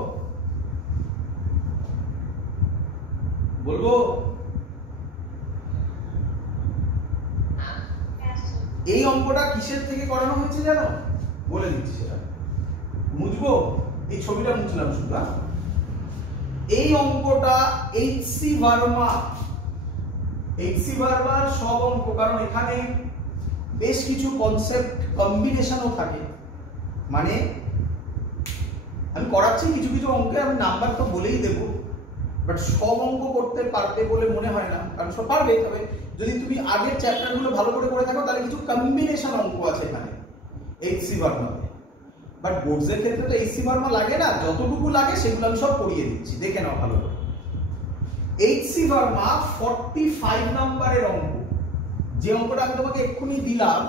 এই অঙ্কটা কিসের থেকে করানো হয়েছে জানো? বলে দিচ্ছি সেটা। মুছবো, এই ছবিটা মুছলাম শুধু। এই অঙ্কটা এইচসি ভার্মার সব অঙ্ক, কারণ এখানে বেশ কিছু কনসেপ্ট কম্বিনেশনও থাকে। মানে আমি করাচ্ছি কিছু কিছু অঙ্কে, আমি নাম্বার তো বলেই দেবো, বাট সব অঙ্ক করতে পারবে বলে মনে হয় না, কারণ সব পারবে, তবে যদি তুমি আগের চ্যাপ্টারগুলো ভালো করে থাকো তাহলে কিছু কম্বিনেশন অঙ্ক আছে এখানে এইচসি ভার্মাতে। বাট বোর্ডসের ক্ষেত্রে তো এইচসি ভার্মা লাগে না, যতটুকু লাগে সেগুলো আমি সব করিয়ে দিচ্ছি, দেখে নাও ভালো করে। এইচসি ভার্মা 45 নম্বরের অঙ্ক, যে অঙ্কটা আমি তোমাকে এক্ষুনি দিলাম,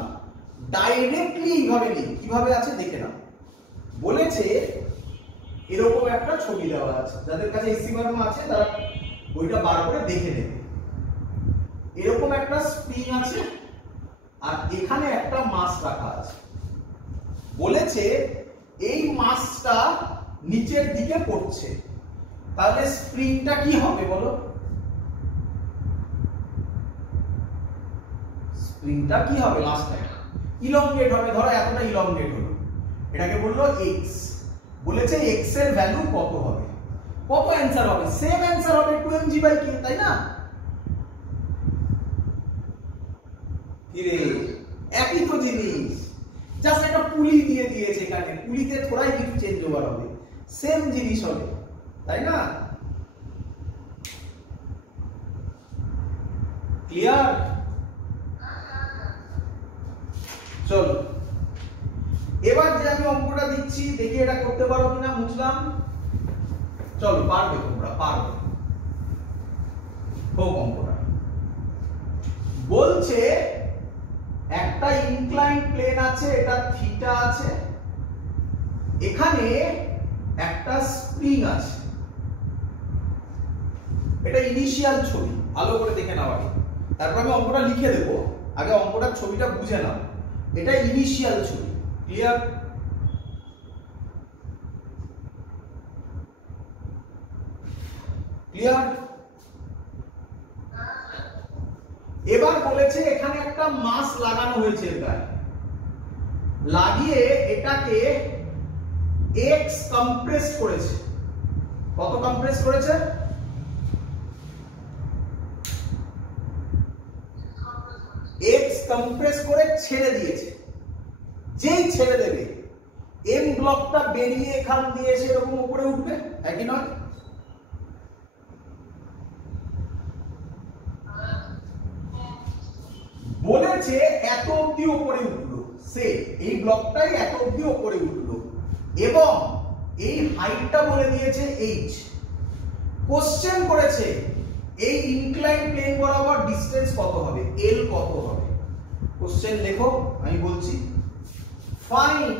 ডাইরেক্টলি এইভাবে নেই, কিভাবে আছে দেখে নাও। বলেছে এরকম একটা ছবি দেওয়া আছে, যাদের কাছে এইচসি ভার্মা আছে তারা বইটা বার করে দেখে নেবে। এরকম একটা স্প্রিং আছে আর এখানে একটা মাস রাখা আছে। বলেছে এই মাসটা নিচের দিকে পড়ছে, তাহলে স্প্রিংটা কি হবে বলো? স্প্রিংটা কি হবে? মাসটা ইলংগেট হবে, ধরো এতটা ইলংগেট হলো, এটাকে বললো এক্স। বলেছে এক্স এর ভ্যালু কত হবে? কত অ্যান্সার হবে? সেম অ্যান্সার হবে 2mg/k, তাই না? কি রে, একই তো জিনিস, জাস্ট একটা পুলি দিয়ে দিয়েছে এখানে, পুলিতে থোড়াই কিছু চেঞ্জ ওভার হবে, সেম জিনিস হবে, তাই না? ক্লিয়ার? চলো এবার যে আমি অঙ্কটা দিচ্ছি দেখি এটা করতে পারো কিনা, বুঝলাম। চলো, পারবে তোমরা, পারবে। হোক অঙ্কটা। বলছে একটা ইনক্লাইন্ড প্লেন আছে, এটা থিটা আছে, এখানে একটা স্প্রিং আছে, এটা ইনিশিয়াল ছবি, ভালো করে দেখে নাও আগে, তারপর আমি অঙ্কটা লিখে দেবো, আগে অঙ্কটার ছবিটা বুঝে নাও। এটা ইনিশিয়াল ছবি, ক্লিয়ার? ক্লিয়ার? এবার বলেছে এখানে একটা মাস লাগানো হয়েছে এর গায়ে, লাগিয়ে এটাকে x কম্প্রেস করেছে। কত কম্প্রেস করেছে? x কম্প্রেস করে ছেড়ে দিয়েছে। যেই ছেড়ে দেবে m ব্লকটা বেরিয়ে এখান দিয়ে এসে এরকম উপরে উঠবে, একই নয়? বলেছে এত অবধি উপরে উঠলো, সে এই ব্লকটাই এত অবধি উপরে উঠলো এবং এই হাইটটা বলে দিয়েছে h। কোশ্চেন করেছে এই ইনক্লাইন প্লেন বরাবর ডিসটেন্স কত হবে, l কত হবে। কোশ্চেন লেখো, আমি বলছি। Find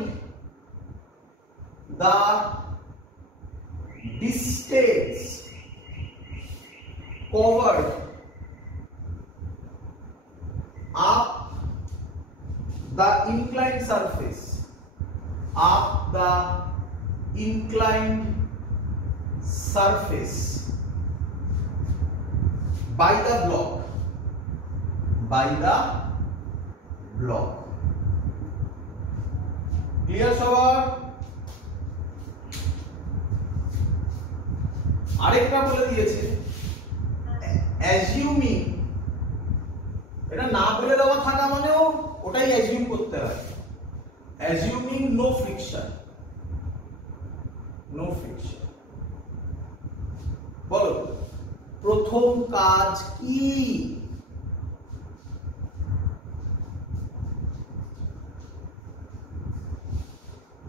the distance covered up the inclined surface, up the inclined surface by the block, by the block. Clear সবার? আরেকটা বলে দিয়েছে assuming, এটা না বলে দেওয়া থাকা মানেও ওটাই অ্যাজিউম করতে হয়। Assuming no friction, no friction. বলো প্রথম কাজ কি?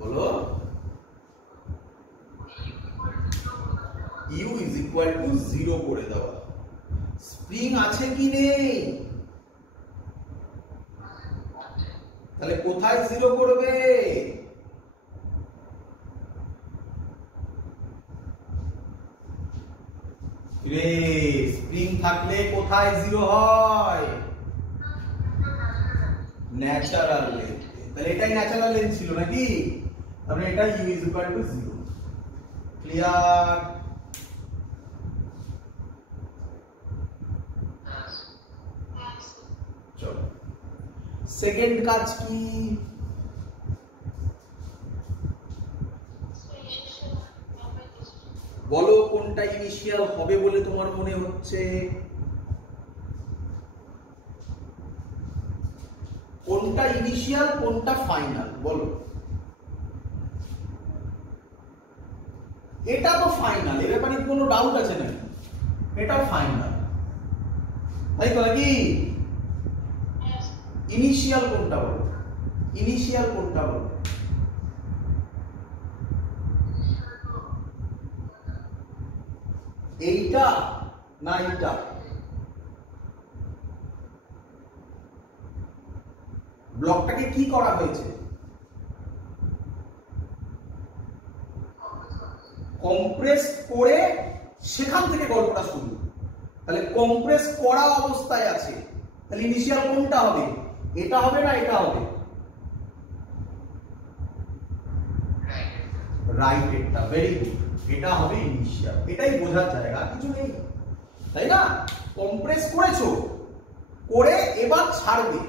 বলো u is equal to 0 করে দেওয়া। স্প্রিং আছে কি নেই? তাহলে কোথায় 0 করবে? রে স্প্রিং থাকলে কোথায় 0 হয়? Natural length. তাহলে এটাই ন্যাচারাল লেন্থ ছিল নাকি? তাহলে এটা u is equal to 0। Clear? চলো সেকেন্ড কাজ কি? বলো কোনটা ইনিশিয়াল হবে বলে তোমার মনে হচ্ছে? কোনটা ইনিশিয়াল কোনটা ফাইনাল বলো? এটা তো ফাইনাল, এর ব্যাপারে কোনো ডাউট আছে নাকি? এটা ফাইনাল, তাই তো নাকি? ইনিশিয়াল কোনটা বলো? ইনিশিয়াল কোনটা বলো? এইটা না এইটা? ব্লকটাকে কি করা হয়েছে? কম্প্রেস করে সেখান থেকে গল্পটা শুরু। তাহলে কম্প্রেস করা অবস্থায় আছে, তাহলে ইনিশিয়াল কোনটা হবে? এটা হবে না এটা হবে? রাইট এটা, ভেরি গুড, এটা হবে ইনিশিয়াল। এটাই বোঝার জায়গা, কিছু নেই, তাই না? কম্প্রেস করেছো, করে এবার ছাড়বে,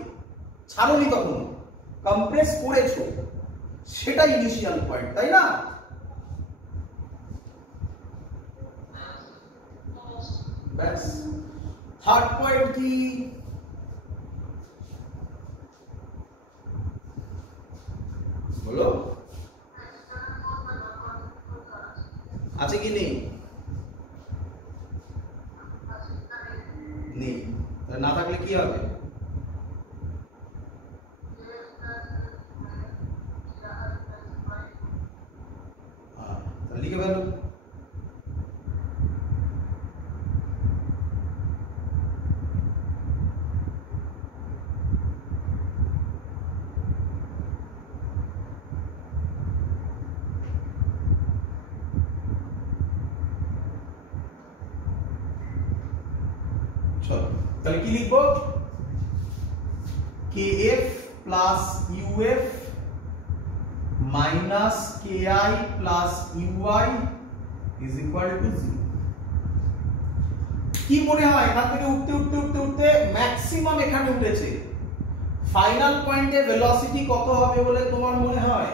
ছাড়োনি তখন, কম্প্রেস করেছো, সেটা ইনিশিয়াল পয়েন্ট, তাই না? ব্যাস। থার্ড পয়েন্ট কি? বলো, আছে কি নেই? নেই, না থাকলে কি হবে? লিখে ফেলো। তাহলে কি লিখবো? kf plus uf minus ki plus uy is equal to 0। কি মনে হয় এখান থেকে উঠতে উঠতে উঠতে উঠতে ম্যাক্সিমাম এখানে উঠেছে, ফাইনাল পয়েন্টে ভেলোসিটি কত হবে বলে তোমার মনে হয়?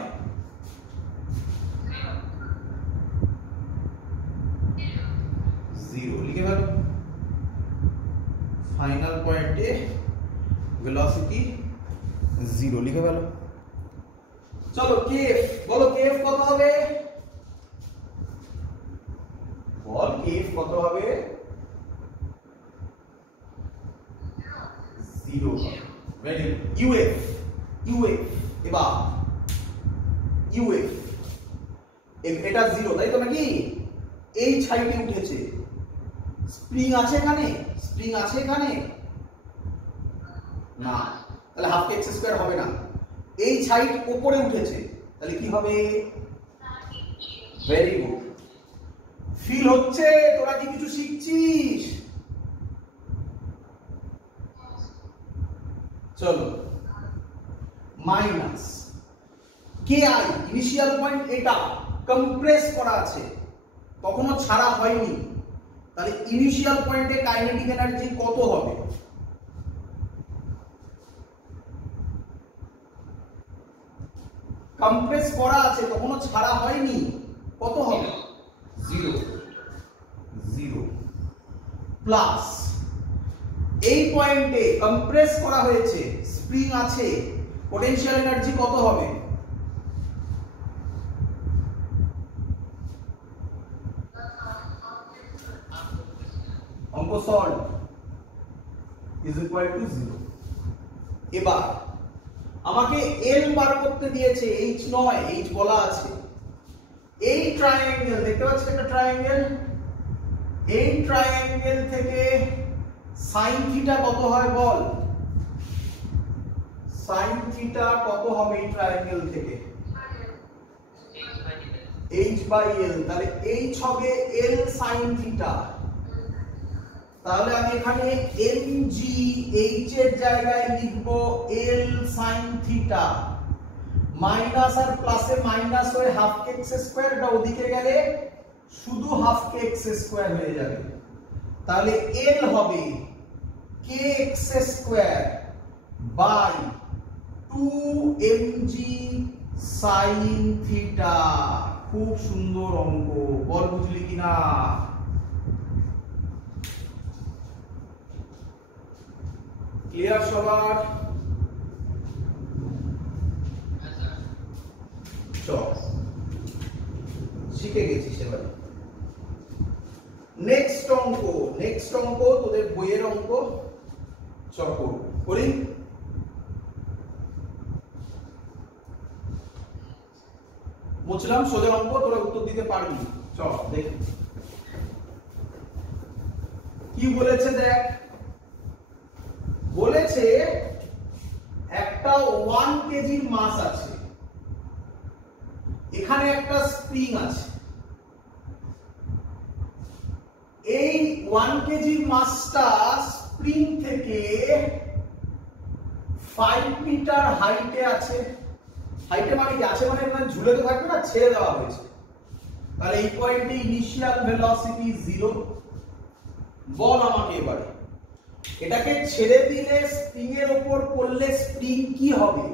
জিরো। লিখে ফেলো, ফাইনাল পয়েন্টে ভেলোসিটি 0 লিখে ফেলো। চলো kf বলো, kf কত হবে? বল kf কত হবে? 0। Very good. uf এবার uf এটা 0 তাই তো নাকি? এই সাইডে উঠেছে, স্প্রিং আছে এখানে? স্প্রিং আছে এখানে? না, তাহলে হাফ এক্স স্কয়ার হবে না। এই সাইড উপরে উঠেছে, তাহলে কি হবে? Very good. ফিল হচ্ছে? তোরা কি কিছু শিখছিস? চলো, minus K I, initial point এটা, কম্প্রেস করা আছে, কখনো ছাড়া হয়নি, তাহলে ইনিশিয়াল পয়েন্টে কাইনেটিক এনার্জি কত হবে? কম্প্রেস করা আছে, কখনো ছাড়া হয়নি, কত হবে? 0 প্লাস এই পয়েন্টে কম্প্রেস করা হয়েছে, স্প্রিং আছে, পোটেনশিয়াল এনার্জি কত হবে? অঙ্ক সলভ, ইজ ইকুয়াল টু 0। এবার আমাকে এল বার করতে দিয়েছে, এইচ নয়, এইচ বলা আছে। এই ট্রায়াঙ্গেল দেখতে পাচ্ছেন, একটা ট্রায়াঙ্গেল, এই ট্রায়াঙ্গেল থেকে সাইন থিটা কত হয় বল? সাইন থিটা কত হবে এই ট্রায়াঙ্গেল থেকে? h বাই l, তাহলে h হবে l সাইন থিটা। তাহলে আমি এখানে mg, h এর জায়গায় লিখব l সাইন থিটা, মাইনাস আর প্লাসে মাইনাস হয়ে হাফ এক্স স্কয়ারটা ওদিকে গেলে শুধু হাফ এক্স স্কয়ার হয়ে যাবে। তাহলে l হবে kx square by 2mg sine theta. খুব সুন্দর অঙ্ক, বল বুঝলি কিনা? ক্লিয়ার সবার? চল, শিখে গেছিস এবার। নেক্সট অঙ্ক তোদের বইয়ের অঙ্ক, চল করি। বুঝলাম সোজা অঙ্ক, তোরা উত্তর দিতে পারবি। চল দেখি। কি বলেছে দেখ, বলেছে একটা 1 কেজির মাস আছে, এখানে একটা স্প্রিং আছে, এই 1 কেজির মাসটা স্প্রিং থেকে 5 মিটার হাইটে আছে। হাইটে মানে কি আছে, মানে এখানে ঝুলে তো থাকবে না, ছেড়ে দেওয়া হয়েছে। তাহলে এই পয়েন্টে ইনিশিয়াল ভেলোসিটি 0। বল আমাকে এবারে এটাকে ছেড়ে দিলে স্প্রিং এর উপর পড়লে স্প্রিং কি হবে?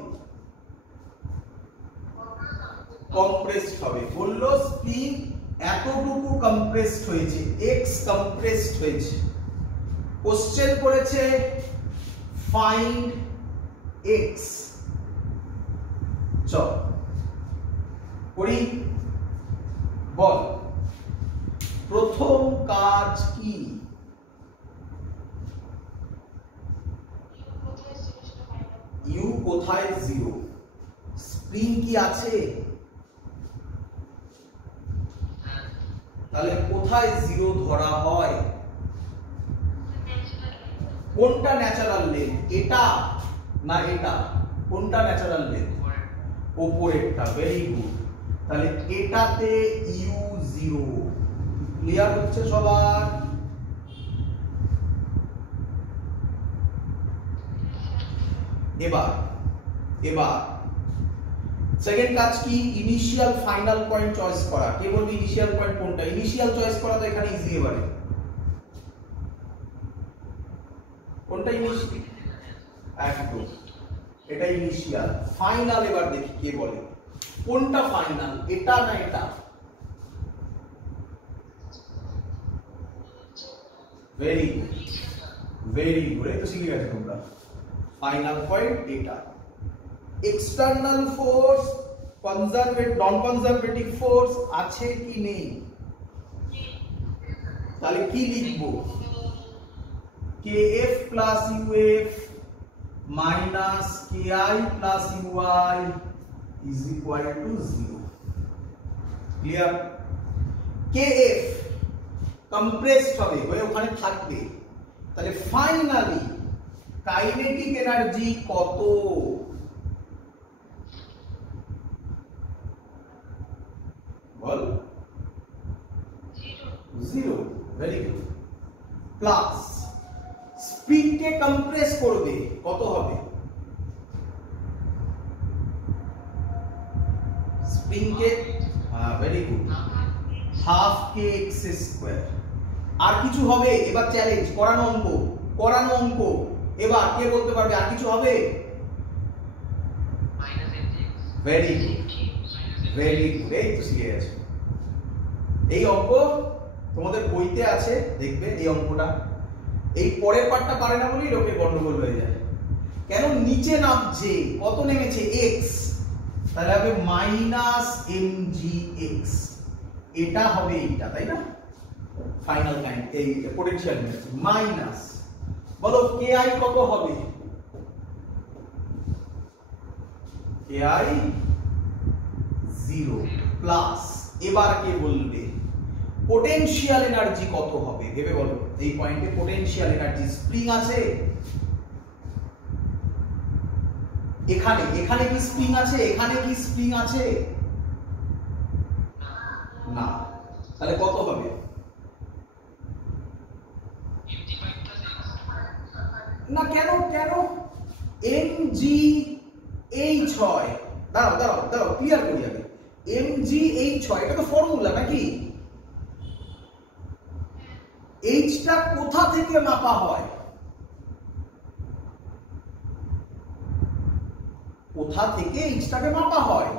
কম্প্রেসড হবে। বললো স্প্রিং এতটুকু কম্প্রেসড হয়েছে, x কম্প্রেসড হয়েছে। কোশ্চেন করেছে ফাইন্ড x। চল করি, বল প্রথম কাজ কি? u কোথায় 0? স্প্রিং কি আছে? তাহলে কোথায় 0 ধরা হয়? কোনটা ন্যাচারাল লেন্থ, এটা না এটা? কোনটা ন্যাচারাল লেন্থ? উপরেরটা। Very good. তাহলে এটাতে u0। ক্লিয়ার হচ্ছে সবার? এবার সেকেন্ড কাজ কি? ইনিশিয়াল ফাইনাল পয়েন্ট চয়েস করা। কে বলবে ইনিশিয়াল পয়েন্ট কোনটা? ইনিশিয়াল চয়েস করা তো এখানে ইজি। এবারে কোনটা ইনিশিয়াল? একদম, এটা ইনিশিয়াল। ফাইনাল এবার দেখি কে বলে কোনটা ফাইনাল, এটা না এটা? ভেরি গুড, ভেরি গুড, এই তো শিখে গেছো তোমরা। ফাইনাল পয়েন্ট এটা। এক্সটার্নাল ফোর্স, কনজারভেটিভ নন কনজারভেটিভ ফোর্স আছে কি নেই? তাহলে কি লিখবো? kf plus uf minus ki plus uy is equal to 0. Clear? kf compressed হবে, ওখানে থাকবে। তাহলে ফাইনালি কাইনেটিক এনার্জি কত? বল। 0। Very good. প্লাস স্প্রিং কে কম্প্রেস করবে, কত হবে? স্প্রিং কে, হ্যাঁ ভেরি গুড, হাফ কে এক্স স্কয়ার। আর কিছু হবে? এবার চ্যালেঞ্জ, করানো অঙ্ক। এবার কে বলতে পারবে আর কিছু হবে? ভেরি গুড, ভেরি গুড, এই তো শিখে গেছো। এই অঙ্ক তোমাদের বইতে আছে, দেখবে এই অঙ্কটা। এই পরের পার্টটা পারে না বলেই লোকে গন্ডগোল হয়ে যায়। কেন? নিচে নামছে, কত নেমেছে? x। তাহলে হবে মাইনাস mgx। এটা হবে এইটা, তাই না? ফাইনাল লাইন, এই পোটেনশিয়াল এনার্জি মাইনাস, বলো ki কত হবে? ki 0 প্লাস, এবার কে বলবে পোটেনশিয়াল এনার্জি কত হবে? ভেবে বলো। এই পয়েন্টে পোটেনশিয়াল এনার্জি, স্প্রিং আছে এখানে, এখানে কি স্প্রিং আছে? এখানে কি স্প্রিং আছে? না। তাহলে কত হবে? না, কেন mgh হয়। দাঁড়াও ক্লিয়ার করি আগে। mgh হয়, এটা তো ফর্মুলা নাকি? h টা কোথা থেকে মাপা হয়? কোথা থেকে h টাকে মাপা হয়?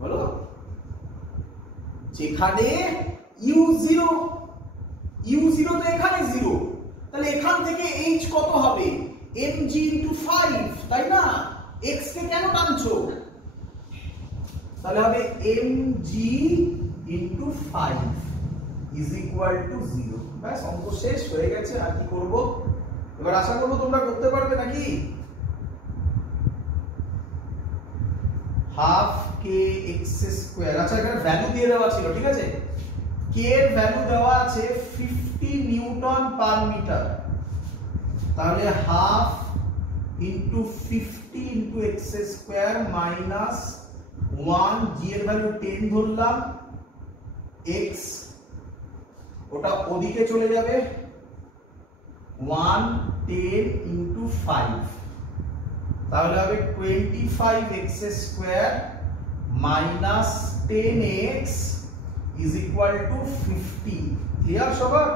বলো। যেখানে u0 তো এখানে 0, তাহলে এখান থেকে h কত হবে? mg * 5, তাই না? x কে কেন টানছো? তাহলে হবে mg * 5 is equal to 0। ব্যাস, অঙ্ক শেষ হয়ে গেছে। আর কি করব? এবার আশা করব তোমরা করতে পারবে নাকি? হাফ কে এক্স স্কয়ার। আচ্ছা, এখানে ভ্যালু দিয়ে দেওয়া ছিল, ঠিক আছে? কে এর ভ্যালু দেওয়া আছে 50 নিউটন পার মিটার, তাহলে half into 50 into x square minus 1, জি এর ভ্যালু 10 ধরলাম, এক্স ওটা ওদিকে চলে যাবে 1 10 ইন্টু 5, তাহলে হবে 25 x square minus 10x is equal two 50। Clear সবার?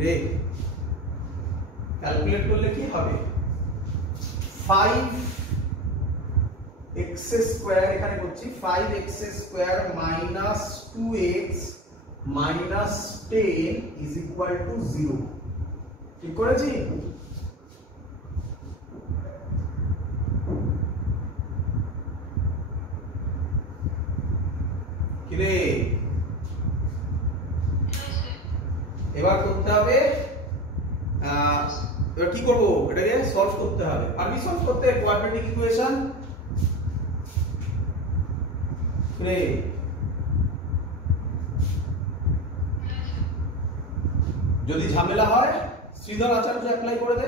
রে ক্যালকুলেট করলে কি হবে, 5x স্কয়ার এখানে করছি 5x square minus 2x minus 10 is equal to 0। ঠিক করেছি? কি রে এবার করতে হবে, এবার কি করব, এটাকে সলভ করতে হবে। পারবি সলভ করতে কোয়াড্রেটিক ইকুয়েশন? রে যদি ঝামেলা হয় শ্রীধর আচার্য অ্যাপ্লাই করে দে।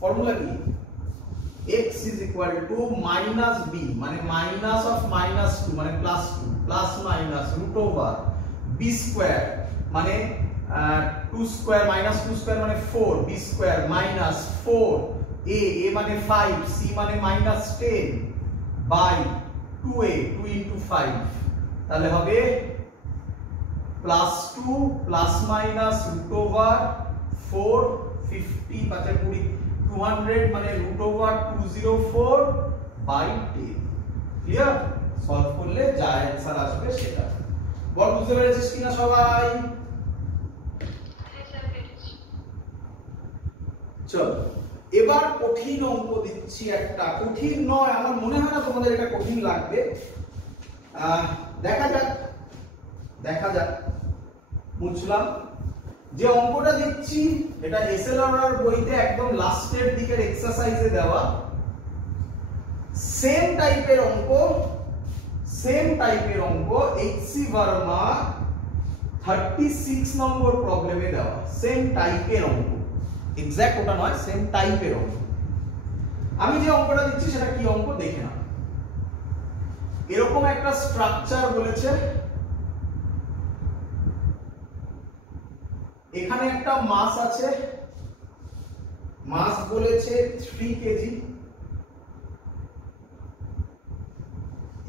ফর্মুলা কি, x is equal to minus b মানে minus of minus 2 মানে plus 2 plus minus root over b square মানে 2 square minus 2 square মানে 4 b square minus 4 a মানে 5 c মানে minus 10 by 2a 2 into 5, তাহলে হবে plus 2 plus minus root over 4 50 5 20 200 মানে root over 204 by 10। Clear? Solve করলে যা অ্যানসার আসবে সেটা। বল বুঝতে পেরেছিস কিনা সবাই? চল এবার কঠিন অঙ্ক দিচ্ছি একটা, কঠিন নয় আমার মনে হয় না তোমাদের এটা কঠিন লাগবে, দেখা যাক বুঝলাম। যে অঙ্কটা দিচ্ছি এটা এসএলআর বইতে একদম লাস্টের দিকের এক্সারসাইজে দেওয়া, সেম টাইপের অঙ্ক এইচসি ভার্মা 36 নম্বর প্রবলেমে দেওয়া, সেম টাইপের অঙ্ক, এক্সাক্ট ওটা নয়, সেম টাইপের অঙ্ক। আমি যে অঙ্কটা দিচ্ছি সেটা কি অঙ্ক দেখে নাও। এরকম একটা স্ট্রাকচার বলেছে, এখানে একটা মাস আছে, মাস বলেছে 3 কেজি,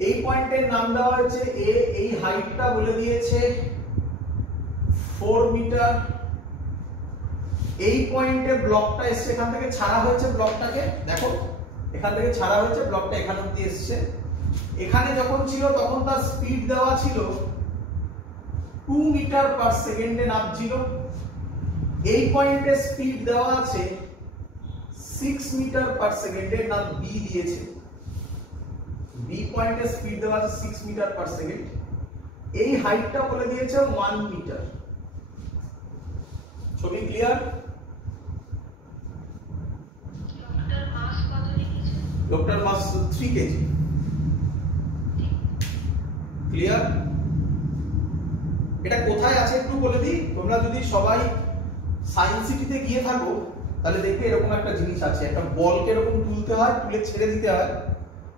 এই পয়েন্টের নাম দেওয়া হয়েছে এ, এই হাইটটা বলে দিয়েছে 4 মিটার, এই পয়েন্টে ব্লকটা এসছে, এখান থেকে ছাড়া হয়েছে ব্লকটাকে, দেখো এখান থেকে ছাড়া হয়েছে ব্লকটা এখানে অবধি এসছে, এখানে যখন ছিল তখন তার স্পিড দেওয়া ছিল 2 মিটার পার সেকেন্ডে নামছিল, এই পয়েন্টে স্পিড দেওয়া আছে 6 মিটার পার সেকেন্ডে, নাম বি দিয়েছে, বি পয়েন্টে স্পিড দেওয়া আছে 6 মিটার পার সেকেন্ড, এই হাইটটা বলে দিয়েছে 1 মিটার। ছবি ক্লিয়ার? লোকটার মাস 3 কেজি। ক্লিয়ার? এটা কোথায় আছে একটু বলে দিই, তোমরা যদি সবাই সায়েন্স সিটিতে গিয়ে থাকো তাহলে দেখবে এরকম একটা জিনিস আছে, একটা বলকে এরকম তুলতে হয়, তুলে ছেড়ে দিতে হয়,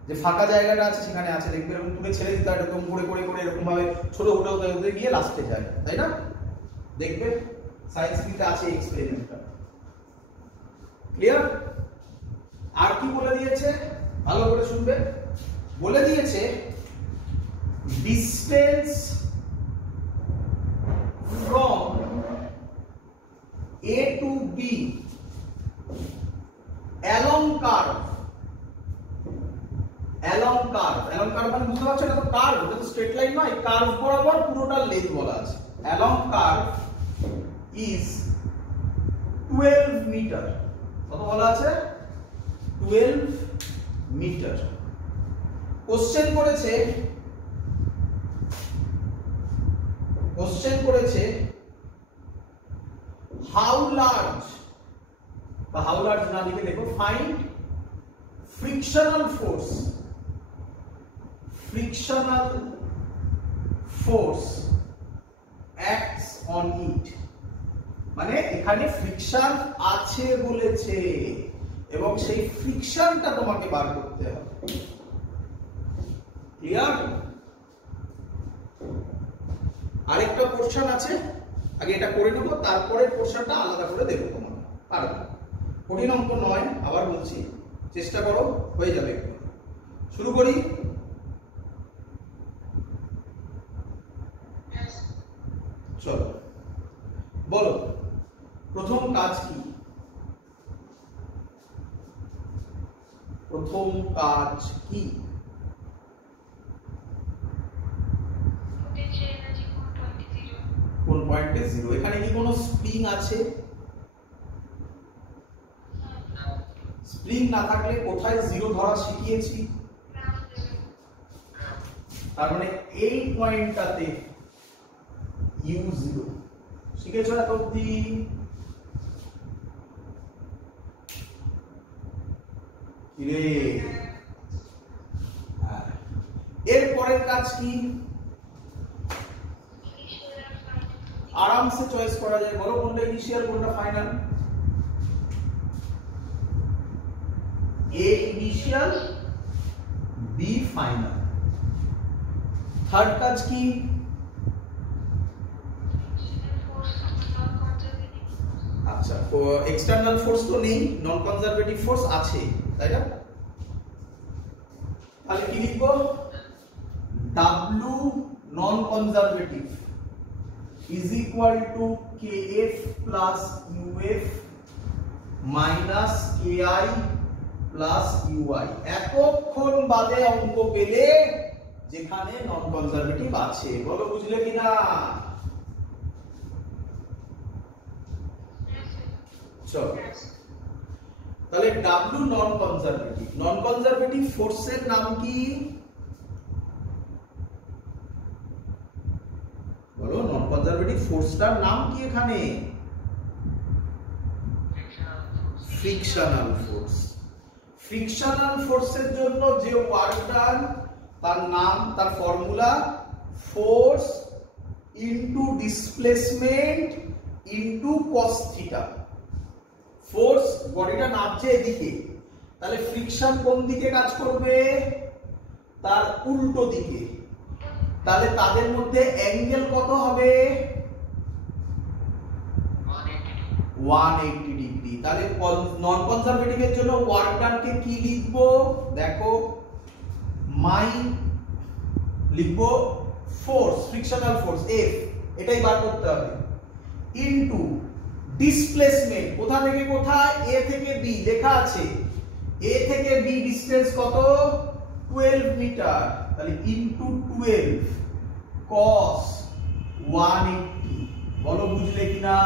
যে ফাঁকা জায়গাটা আছে সেখানে আছে, দেখবে এরকম তুলে ছেড়ে দিতে হয়, এরকম করে করে করে এরকম ভাবে ছোট হতে হতে গিয়ে লাস্টে যায়, তাই না? দেখবে সায়েন্স সিটিতে আছে এক্সপেরিমেন্টটা। ক্লিয়ার? আর কি বলে দিয়েছে ভালো করে শুনবে, বলে দিয়েছে distance from A to B along curve মানে বুঝতে পারছো, এটা তো কার্ভ, এটা তো স্ট্রেট লাইন নয়, কার্ভ বরাবর পুরোটা লেন্থ বলা আছে, along curve is 12 মিটার। কত বলা আছে? 12 মিটার। কোশ্চেন করেছে হাউ লার্জ না লিখে দেখো, find frictional force frictional force acts on it, মানে এখানে ফ্রিকশন আছে বলেছে এবং সেই ফ্রিকশনটা তোমাকে বার করতে হবে। ক্লিয়ার? আরেকটা পোরশন আছে, আগে এটা করে নেব, তারপরে পোরশনটা আলাদা করে দেব তোমাকে। পারবে? কঠিন অঙ্ক নয়, আবার বলছি, চেষ্টা করো, হয়ে যাবে। শুরু করি। চলো বলো, প্রথম কাজ কি? প্রথম কাজ কি? কোন পয়েন্টে জিরো? এখানে কি কোনো স্প্রিং আছে? স্প্রিং না থাকলে কোথায় জিরো ধরা শিখিয়েছি? তার মানে এই পয়েন্টটাতে ইউ জিরো শিখেছো এত অব্দি? এর পরের কাজ কি? আরামসে চয়েস করা যায়, বলো কোনটা ইনিশিয়াল কোনটা ফাইনাল? এ ইনিশিয়াল, বি ফাইনাল। থার্ড কাজ কি? আচ্ছা, এক্সটার্নাল ফোর্স তো নেই, নন কনজারভেটিভ ফোর্স আছে, তাই না? তাহলে কি লিখবো? W non conservative is equal to kf plus uf minus ki plus ui। এতক্ষণ বাদে অঙ্ক পেলে যেখানে নন কনজারভেটিভ আছে, বলো বুঝলে কিনা? চলো তাহলে W নন কনজারভেটিভ, নন কনজারভেটিভ ফোর্সের নাম কি? বলো, নন কনজারভেটিভ ফোর্সটার নাম কি এখানে? Frictional force. ফ্রিকশনাল ফোর্সের জন্য যে ওয়ার্ক ডান, তার নাম, তার formula force into displacement into cos theta. Force, বডিটা নামছে এদিকে, তাহলে ফ্রিকশন কোন দিকে কাজ করবে? তার উল্টো দিকে। তাহলে তাদের মধ্যে অ্যাঙ্গেল কত হবে? 180 ডিগ্রি। তাহলে নন কনজারভেটিভের জন্য ওয়ার্ক ডানকে কি লিখবো? দেখো, লিখবো ফোর্স, ফ্রিকশনাল ফোর্স F, এটাই বার করতে হবে, ইনটু ডিসপ্লেসমেন্ট, কোথা থেকে কোথায়? A থেকে B লেখা আছে, A থেকে B ডিসটেন্স কত? 12 মিটার, তাহলে ইনটু 12 cos 180। বলো বুঝলে কিনা?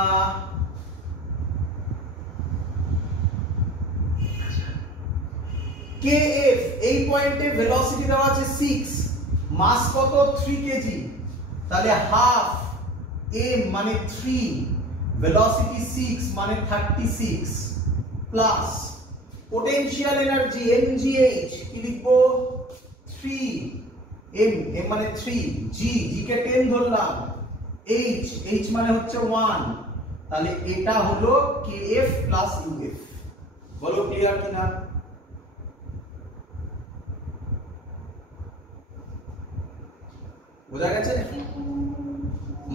kf, এই পয়েন্টে ভেলোসিটি দেওয়া আছে 6, মাস কত? 3 কেজি, তাহলে হাফ m মানে 3, ভেলোসিটি 6 মানে 36, প্লাস পোটেনশিয়াল এনার্জি mgh কি লিখবো? 3 m মানে 3, g কে 10 ধরলাম, h মানে হচ্ছে 1, তাহলে এটা হলো kf প্লাস uf। বলো ক্লিয়ার কিনা? বোঝা গেছে?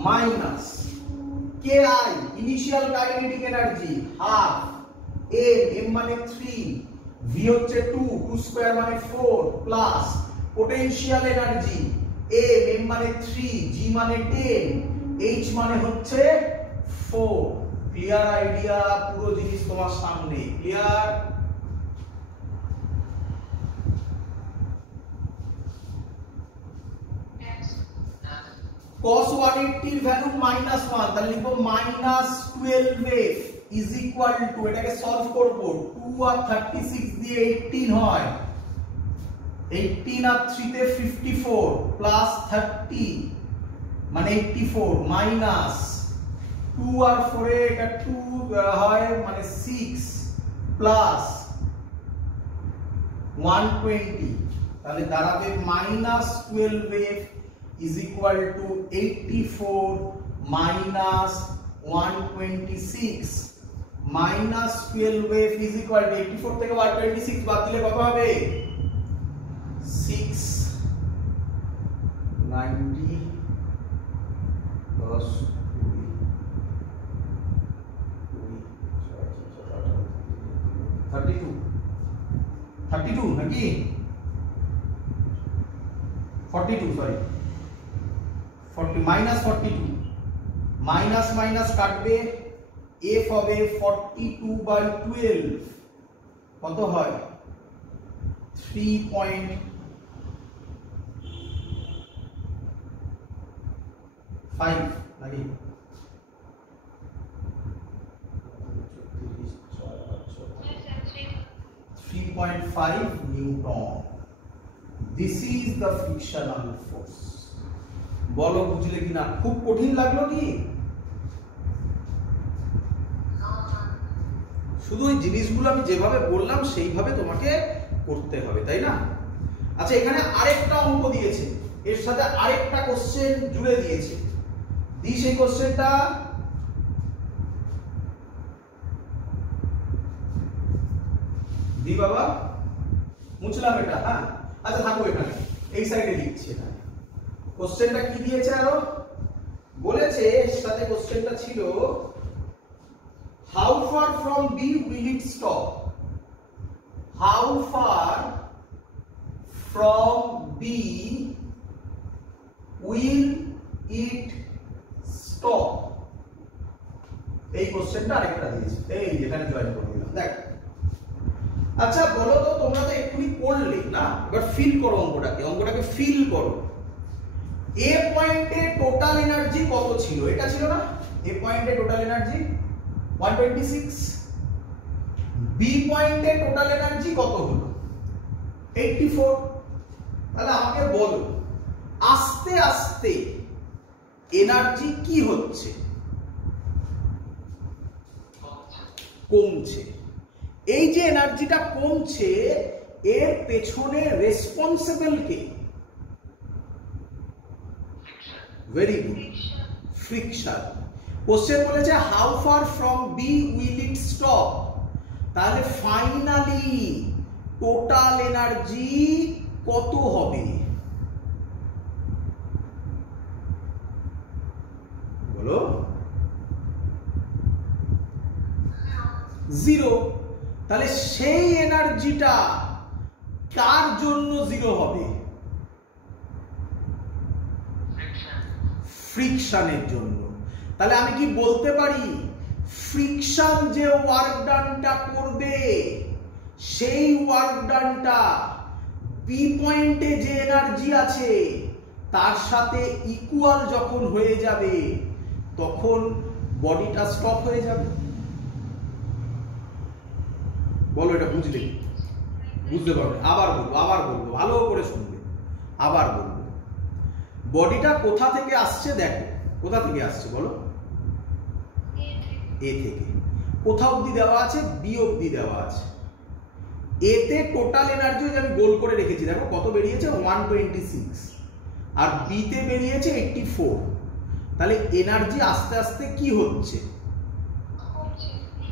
Minus ki initial kinetic energy half m মানে 3, v হচ্ছে 2 স্কয়ার মানে 4, প্লাস পোটেনশিয়াল এনার্জি m মানে 3, g মানে 10, h মানে হচ্ছে 4। Clear idea? পুরো জিনিস তোমার সামনে ক্লিয়ার? cos 180 এর ভ্যালু -1, তাহলে লিখবো -12f ইজ ইকুয়াল টু, এটাকে সলভ করব, 2 আর 36 দিয়ে 18 হয়, 18 আর 3 তে 54 প্লাস 30 মানে 84 মাইনাস 2 আর 4 এ এটা 2 হয় মানে 6 প্লাস 120, তাহলে দাঁড়াবে -12f is equal to 84 minus 126 -12f is equal to 84 থেকে 126 বাদ দিলে কত হবে 690 10 32 নাকি 42 সরি 40 -42 মাইনাস মাইনাস কাটবে f হবে 42/12 কত হয় 3.5 নাকি 3.5 Newton. This is the frictional force. বলো বুঝলে কিনা? খুব কঠিন লাগলো কি? শুধু ওই জিনিসগুলো আমি যেভাবে বললাম সেইভাবে তোমাকে করতে হবে, তাই না? আচ্ছা, এখানে আরেকটা অঙ্ক দিয়েছে, এর সাথে আরেকটা কোশ্চেন জুড়ে দিয়েছে। দি সেই কোশ্চেনটা দি বাবা, মুছলাম এটা। হ্যাঁ, আচ্ছা থাকো এখানে, এই সাইডে লিখছি। এখানে কোশ্চেনটা কি দিয়েছে? আরো বলেছে, এর সাথে কোশ্চেনটা ছিল how far from B will it stop? How far from B will it stop? এই কোশ্চেনটা আরেকটা দিয়েছে, এই এখানে জয়েন করে দিলাম। দেখ, আচ্ছা বলো তো, তোমরা তো এক্ষুনি পড়লে না, এবার ফিল করো অঙ্কটাকে ফিল করো। এ পয়েন্টে টোটাল এনার্জি কত ছিল? এটা ছিল না এ পয়েন্টে টোটাল এনার্জি 126। বি পয়েন্টে টোটাল এনার্জি কত হলো? 84। তাহলে আমাকে বলো, আস্তে আস্তে এনার্জি কি হচ্ছে? কমছে। এই যে এনার্জিটা কমছে, এর পেছনে রেসপন্সিবল কে? Very good, friction. কোশ্চেন বলেছে how far from B will it stop. তাহলে ফাইনালি টোটাল এনার্জি কত হবে? বলো। 0। তাহলে সেই এনার্জিটা কার জন্য 0 হবে? ফ্রিকশনের জন্য। তাহলে আমি কি বলতে পারি, ফ্রিকশন যে ওয়ার্ক ডানটা করবে, সেই ওয়ার্ক ডানটা বি পয়েন্টে যে এনার্জি আছে তার সাথে ইকুয়াল যখন হয়ে যাবে, তখন বডিটা স্টপ হয়ে যাবে? বলো, এটা বুঝলে? বুঝতে পারবে? আবার বলবো, ভালো করে শুনবে, আবার বলবো। বডিটা কোথা থেকে আসছে দেখো, কোথা থেকে আসছে বলো? এ থেকে। কোথা অবধি দেওয়া আছে? বি অবধি দেওয়া আছে। এতে টোটাল এনার্জি আমি গোল করে রেখেছি, দেখো কত বেরিয়েছে 126, আর বিতে বেরিয়েছে 84। তাহলে এনার্জি আস্তে আস্তে কি হচ্ছে?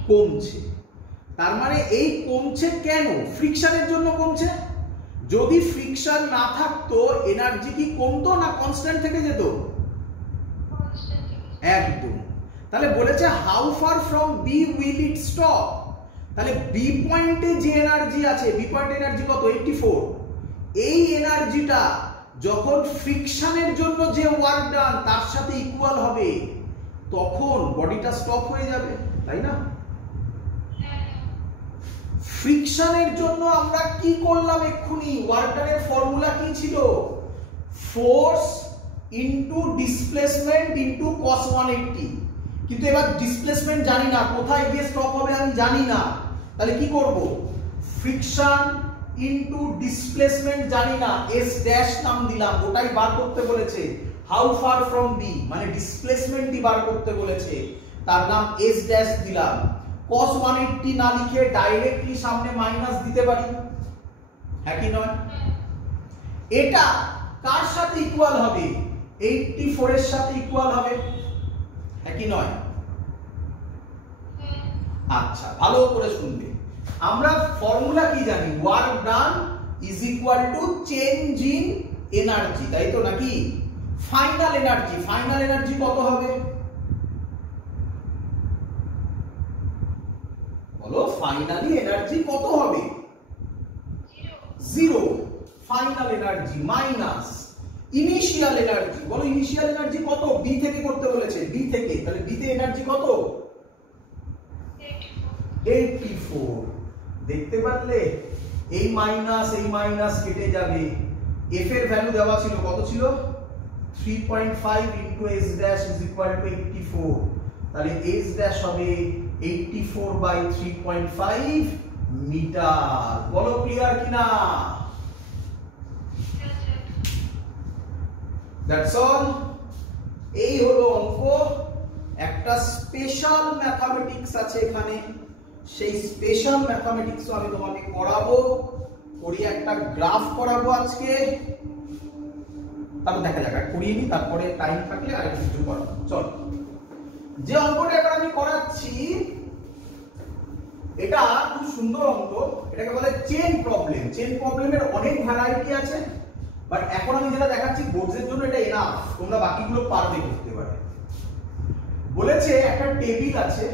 কমছে। তার মানে এই কমছে কেন? ফ্রিকশনের জন্য কমছে। যদি ফ্রিকশন না থাকতো এনার্জি কি কমতো না কনস্ট্যান্ট থেকে যেত? একদম। তাহলে বলেছে how far from B will it stop. তাহলে বি পয়েন্টে যে এনার্জি আছে, বি পয়েন্ট এনার্জি কত? 84। এই এনার্জিটা যখন ফ্রিকশনের জন্য যে ওয়ার্ক ডান তার সাথে ইকুয়াল হবে, তখন বডিটা স্টপ হয়ে যাবে, তাই না? ফ্রিকশনের জন্য আমরা কি করলাম এক্ষুনি? ওয়ার্ক ডানের ফর্মুলা কি ছিল? Force into displacement into cos 180। কিন্তু এবার ডিসপ্লেসমেন্ট জানি না, কোথায় গিয়ে স্টপ হবে আমি জানি না। তাহলে কি করব? ফ্রিকশন ইনটু ডিসপ্লেসমেন্ট জানি না, এস ড্যাশ নাম দিলাম, ওটাই বার করতে বলেছে। হাউ ফার ফ্রম বি মানে ডিসপ্লেসমেন্টই বার করতে বলেছে, তার নাম এস ড্যাশ দিলাম। cos 180 না লিখে ডাইরেক্টলি সামনে মাইনাস দিতে পারি, হ্যাঁ কি নয়? এটা কার সাথে ইকুয়াল হবে? 84 এর সাথে ইকুয়াল হবে, হ্যাঁ কি নয়? আচ্ছা, ভালো করে শুনবে। আমরা ফর্মুলা কি জানি? Work done is equal to change in energy, তাই তো নাকি? ফাইনাল এনার্জি, ফাইনাল এনার্জি কত হবে? বলো, ফাইনালি এনার্জি কত হবে? 0। Final energy minus initial energy. বলো ইনিশিয়াল এনার্জি কত? বি থেকে করতে বলেছে, বি থেকে, তাহলে বি তে এনার্জি কত? 84। দেখতে পারলে? এই মাইনাস কেটে যাবে। এফ এর ভ্যালু দেওয়া ছিল, কত ছিল? 3.5 into S dash is equal two 84। তাহলে এস ড্যাশ হবে 84 বাই 3.5 মিটার। বলো ক্লিয়ার কিনা? That's all. এই হলো অঙ্ক। একটা স্পেশাল ম্যাথমেটিক্স আছে এখানে, সেই স্পেশাল ম্যাথমেটিক্স আমি তোমাকে করাবো, করিয়ে একটা গ্রাফ করাবো আজকে। তারপর দেখা যাক, করিয়ে নি, তারপরে টাইম থাকলে আর কিছু করাবো। চল, যে অঙ্কটা এবার আমি করাচ্ছি এটা খুব সুন্দর অঙ্ক। এটাকে বলে চেন প্রবলেম। চেন প্রবলেমের অনেক ভ্যারাইটি আছে, বাট এখন আমি যেটা দেখাচ্ছি বোর্ডের জন্য এটা এনাফ, তোমরা বাকিগুলো পারবে করতে পারে। বলেছে একটা টেবিল আছে,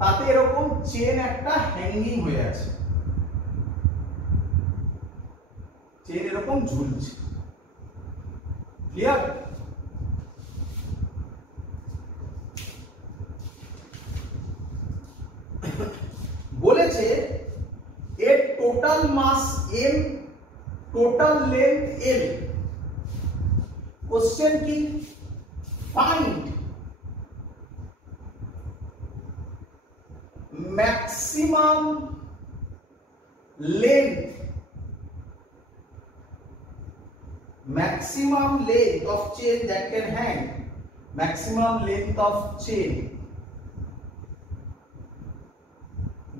তাতে এরকম চেন একটা হ্যাঙ্গিং হয়ে আছে, চেন এরকম ঝুলছে। ক্লিয়ার? বলেছে এর total mass m, total length l। Question কি? Find maximum length of chain that can hang, maximum length of chain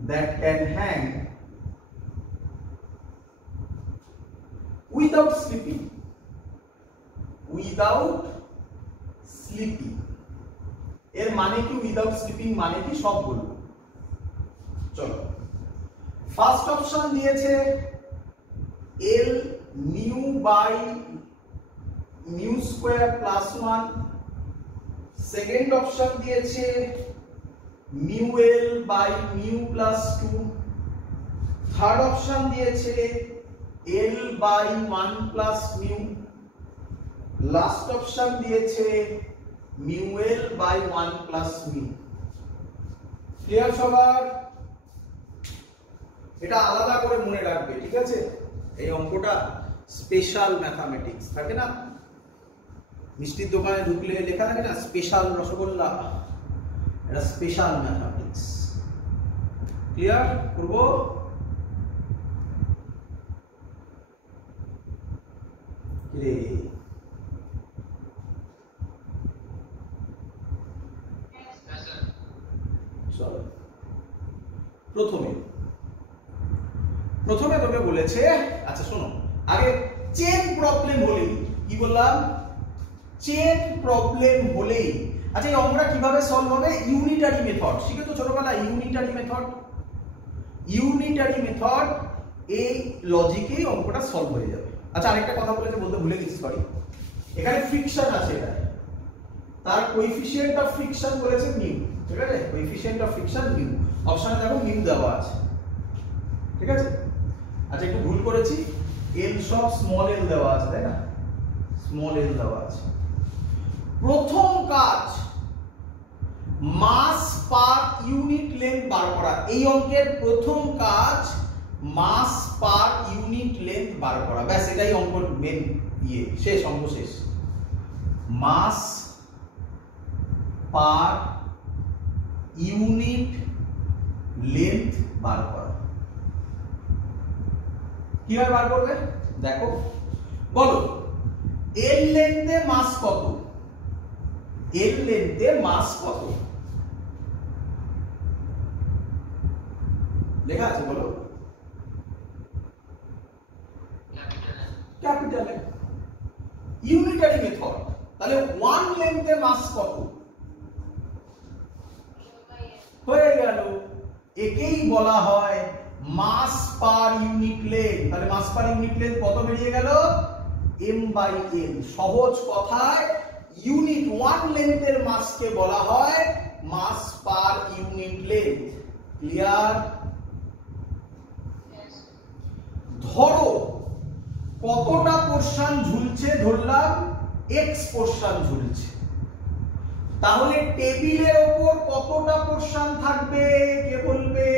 that can hang without slipping, এর মানে কি? উইদাউট স্লিপিং মানে কি সব বলবো। চলো, ফার্স্ট অপশন দিয়েছে l mu by mu square plus 1, second option দিয়েছে mu l by mu plus 2, third option দিয়েছে l by 1 plus mu, last option দিয়েছে mu l by 1 plus mu. Clear সবার? এটা আলাদা করে মনে রাখবে, ঠিক আছে? এই অঙ্কটা স্পেশাল ম্যাথমেটিক্স থাকে না, মিষ্টির দোকানে ঢুকলে লেখা থাকে না স্পেশাল রসগোল্লা, এটা স্পেশাল ম্যাথমেটিক্স। ক্লিয়ার করব? রে চলো, প্রথমে তোকে বলেছে, আচ্ছা শোনো, আগে চেন প্রবলেম হলেই কি বললাম? চেন প্রবলেম হলেই, আচ্ছা এই অঙ্কটা কিভাবে সলভ হবে? ইউনিটারি মেথড শিখে তো ছোটবেলায়, ইউনিটারি মেথড, এই লজিকেই অঙ্কটা সলভ হয়ে যাবে। আচ্ছা আরেকটা কথা বলেছে, বলতে ভুলে গেছি, সরি। এখানে ফ্রিকশন আছে, এটা তার কোএফিসিয়েন্ট অফ ফ্রিকশন বলেছে মিউ, ঠিক আছে? কোএফিসিয়েন্ট অফ ফ্রিকশন মিউ, অপশনে দেখো মিউ দেওয়া আছে, ঠিক আছে? আচ্ছা একটু ভুল করেছি, এল সব স্মল এল দেওয়া আছে, তাই না? স্মল এল দেওয়া আছে। প্রথম কাজ মাস পার ইউনিট লেন্থ বার করা। এই অঙ্কের প্রথম কাজ মাস পার ইউনিট লেন্থ বার করা, ব্যাস এটাই অঙ্কের মেন শেষ, অঙ্ক শেষ। মাস পার ইউনিট লেন্থ বার করা। কিভাবে বার করবে দেখো, বলো এল লেন্থে মাস কত? এল লেন্থে মাস কত লেখা আছে? বলো ক্যাপিটাল এম। ইউনিটারি মেথড, তাহলে ওয়ান লেন্থে মাস কত হয়ে গেল, একেই বলা হয় মাস পার ইউনিট লেন্থ। তাহলে মাস পার ইউনিট লেন্থ কত বেরিয়ে গেল, m বাই n। সহজ কথায় ইউনিট ওয়ান লেন্থের মাসকে বলা হয় মাস পার ইউনিট লেন্থ। ক্লিয়ার? ধরো কতটা পোরশন ঝুলছে, ধরলাম x পোরশন ঝুলছে, তাহলে টেবিলের উপর কতটা পোরশন থাকবে কে বলবে?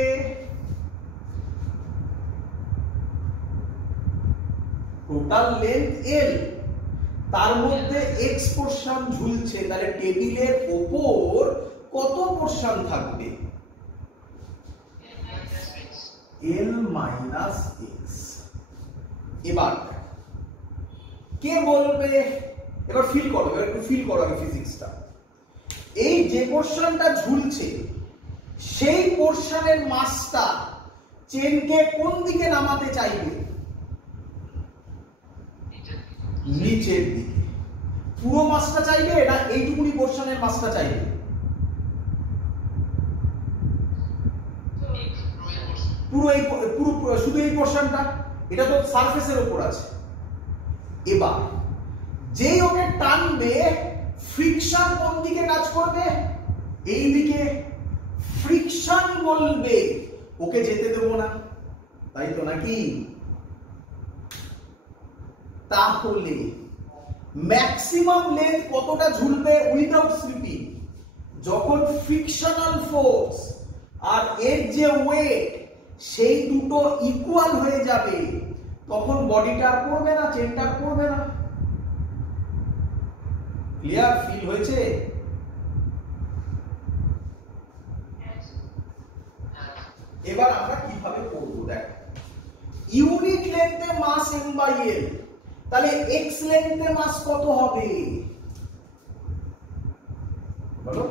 টোটাল লেন্থ l, তার মধ্যে x পোরশন ঝুলছে, তাহলে টেবিলের উপর কত পোরশন থাকবে? l minus x। এবার কে বলবে? এবার ফিল করো, এবার একটু ফিল করো আগে ফিজিক্সটা। এই যে পোরশনটা ঝুলছে সেই পোরশনের মাসটা চেনকে কোন দিকে নামাতে চাইবে? নিচের দিকে। পুরো মাসটা চাইবে না এইটুকুনি পোরশনের মাসটা চাইবে? পুরো এই পুরো শুধু এই পোরশনটা, এটা তো সারফেসের উপর আছে। এবার যেই ওকে টানবে ফ্রিকশন কোন দিকে কাজ করবে? এই দিকে। ফ্রিকশন বলবে ওকে যেতে দেবো না, তাই তো নাকি? তাহলে ম্যাক্সিমাম লেন্থ কতটা ঝুলবে উইদাউট স্লিপিং? যখন ফ্রিকশনাল ফোর্স আর এর যে ওয়েট সেই দুটো ইকুয়াল হয়ে যাবে, তখন বডিটা পড়বে না, চেনটা পড়বে না। ক্লিয়ার? ফিল হয়েছে? এবার আমরা কিভাবে করব দেখ। ইউনিট লেন্থে মাস m বাই l, তাহলে x লেন্থে মাস কত হবে বলো?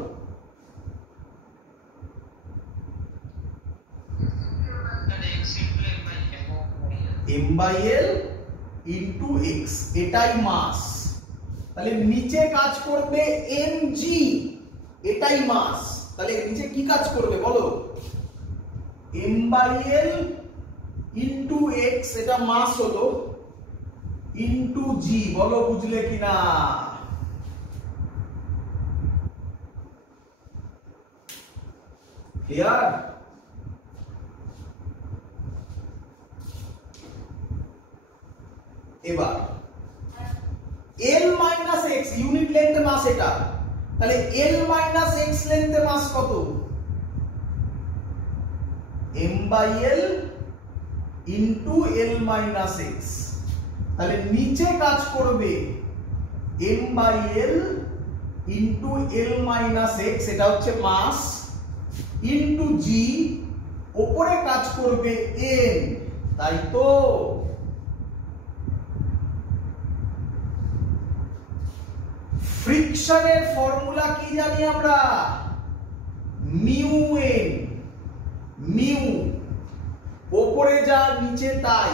m by l into x, এটাই মাস। তাহলে নিচে কাজ করবে mg, এটাই মাস। তাহলে নিচে কি কাজ করবে বলো? m by l into x, এটা মাস হলো, ইনটু g। বলো বুঝলে কিনা? ক্লিয়ার? এবার l মাইনাস x, ইউনিট লেন্থে মাস এটা, তাহলে l মাইনাস x লেন্থে মাস কত? m by l into l minus x। তাহলে নিচে কাজ করবে m by l into l minus x, এটা হচ্ছে মাস, ইনটু g, উপরে কাজ করবে n, তাই তো? ফ্রিকশনের ফর্মুলা কি জানি আমরা? Mu n। মিউ উপরে যা নিচে তাই,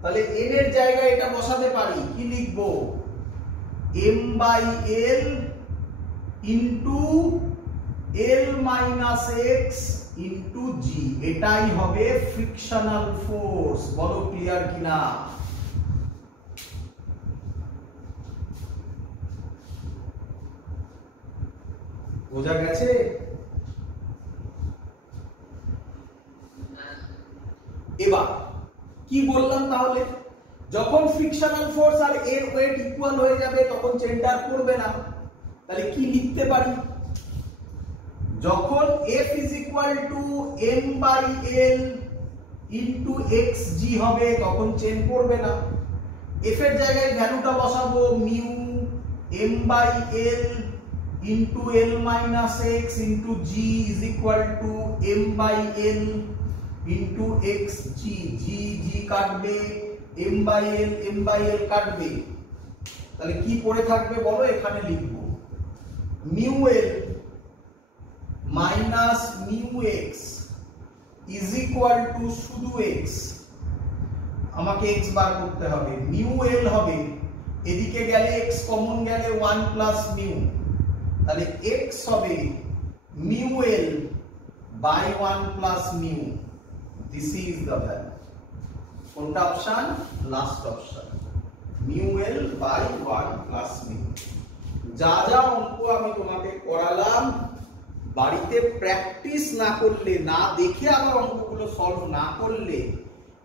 তাহলে n এর জায়গায় এটা বসাতে পারি, কি লিখবো? m by l into l minus x into g, এটাই হবে ফ্রিকশনাল ফোর্স। বলো ক্লিয়ার কিনা? বোঝা গেছে? এবার কি বললাম তাহলে? যখন ফ্রিকশনাল ফোর্স আর এর ওয়েট ইকুয়াল হয়ে যাবে তখন চেনটা পড়বে না। তাহলে কি লিখতে পারি? যখন F is equal to m by l into xg হবে তখন চেন পড়বে না। F এর জায়গায় ভ্যালুটা বসাবো mu m by l into l minus x into g is equal to m by l into xg। g কাটবে, m by l কাটবে, তাহলে কি পড়ে থাকবে বলো? এখানে লিখবো mu l minus mu x is equal to শুধু x আমাকে x বার করতে হবে, মিউ l হবে, এদিকে গেলে x কমন গেলে 1 প্লাস মিউ, তাহলে x হবে mu l by 1 plus mu. This is the value. কোনটা option? Last option, mu l by 1 plus mu. যা যা অঙ্ক আমি তোমাকে করালাম, বাড়িতে প্র্যাকটিস না করলে, না দেখে আবার অঙ্কগুলো সলভ না করলে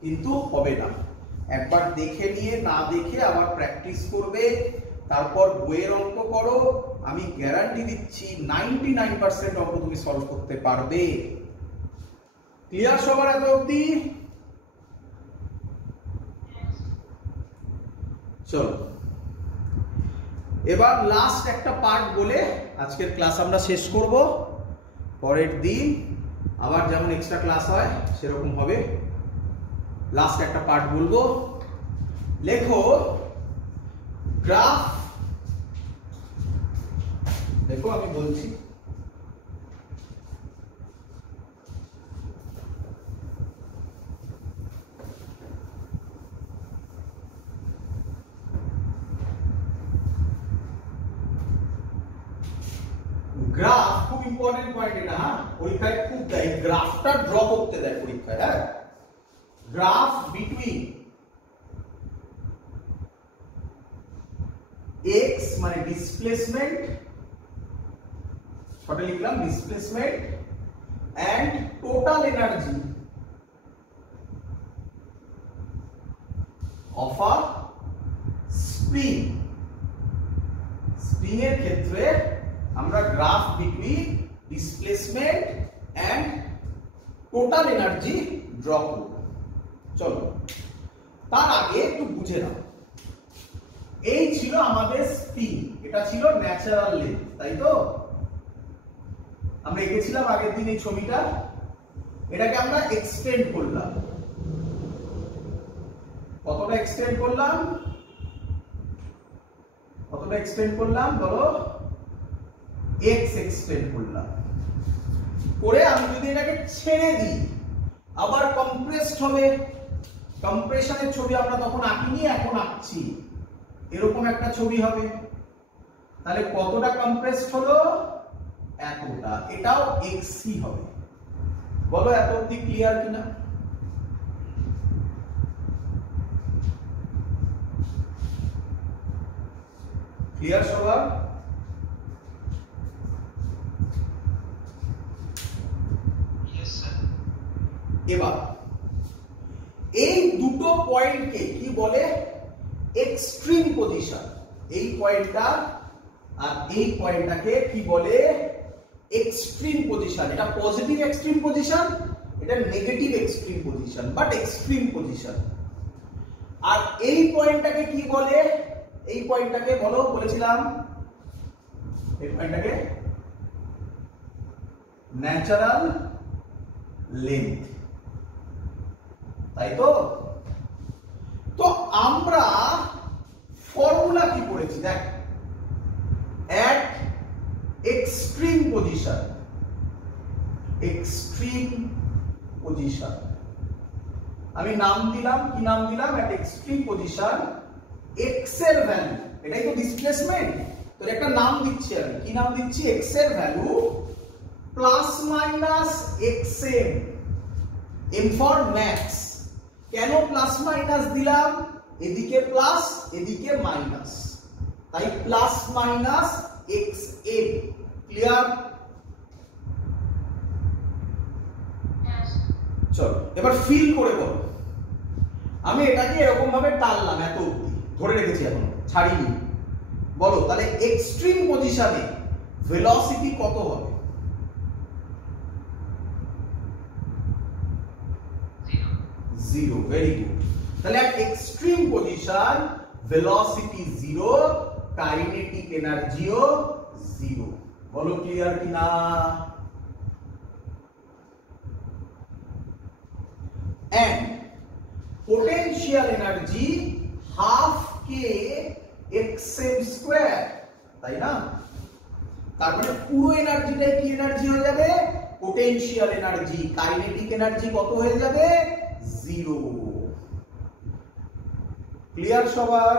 কিন্তু হবে না। একবার দেখে নিয়ে, না দেখে আবার প্র্যাকটিস করবে, তারপর বইয়ের অঙ্ক করো, আমি গ্যারান্টি দিচ্ছি 99% অঙ্ক তুমি সলভ করতে পারবে। ক্লিয়ার সবার এত অবধি? চলো এবার লাস্ট একটা পার্ট বলে আজকের ক্লাস আমরা শেষ করব। পরের দিন আবার যেমন এক্সট্রা ক্লাস হয় সেরকম হবে। লাস্ট একটা পার্ট বলবো। লেখো গ্রাফ, দেখো আমি বলছি, গ্রাফ খুব ইম্পর্টেন্ট পয়েন্ট এটা। হ্যাঁ, পরীক্ষায় খুব দেয়, গ্রাফটা ড্র করতে দেয় পরীক্ষায়। হ্যাঁ, গ্রাফ বিটুইন x মানে ডিসপ্লেসমেন্ট, ছোটে লিখলাম displacement, and total energy of a spring. Spring এর ক্ষেত্রে আমরা graph between displacement and total energy draw করব। চলো তার আগে একটু বুঝে নাও, এই ছিল আমাদের স্প্রিং, এটা ছিল ন্যাচারাল লেন্থ, তাই তো? আমরা এঁকেছিলাম আগের দিন এই ছবিটা, এটাকে আমরা এক্সটেন্ড করলাম। কতটা এক্সটেন্ড করলাম? কতটা এক্সটেন্ড করলাম বলো? x এক্সটেন্ড করলাম। করে আমি যদি এটাকে ছেড়ে দিই, আবার কম্প্রেসড হবে। কম্প্রেশনের ছবি আমরা তখন আঁকিনি, এখন আঁকছি। এরকম একটা ছবি হবে। তাহলে কতটা কম্প্রেসড হলো? এতটা। এটাও xc হবে। বলো এত অবধি ক্লিয়ার কিনা? ক্লিয়ার সবার? এবার এই দুটো পয়েন্টকে কি বলে? Extreme position. এই পয়েন্টটা আর এই পয়েন্টটাকে কি বলে? Extreme position. এটা পজিটিভ এক্সট্রিম পজিশন, এটা negative extreme position, but extreme position. আর এই পয়েন্টটাকে কি বলে? এই পয়েন্টটাকে বলো, বলেছিলাম এই পয়েন্টটাকে ন্যাচারাল লেন্থ, তাই তো? তো আমরা ফর্মুলা কি পড়েছি দেখ, এট এক্সট্রিম পজিশন, এক্সট্রিম পজিশন আমি নাম দিলাম, কি নাম দিলাম? এট এক্সট্রিম পজিশন x এর ভ্যালু, এটাই তো ডিসপ্লেসমেন্ট, তো একটা নাম দিচ্ছি আমি, কি নাম দিচ্ছি? x এর value plus minus xm, m for max. কেন প্লাস মাইনাস দিলাম? এদিকে প্লাস এদিকে মাইনাস, তাই প্লাস মাইনাস xm। ক্লিয়ার? চলো এবার ফিল করে বলো। আমি এটাকে এরকম ভাবে টানলাম, এত অবধি ধরে রেখেছি, এখন ছাড়িনি। বলো তাহলে এক্সট্রিম পজিশনে ভেলোসিটি কত হবে? 0। Very good. তাহলে at extreme position velocity 0, kinetic এনার্জিও 0। বলো ক্লিয়ার কিনা? and potential energy half k xm square, তাই না? তার মানে পুরো এনার্জিটাই কি এনার্জি হয়ে যাবে? Potential energy. কাইনেটিক এনার্জি কত হয়ে যাবে? 0। ক্লিয়ার সবার?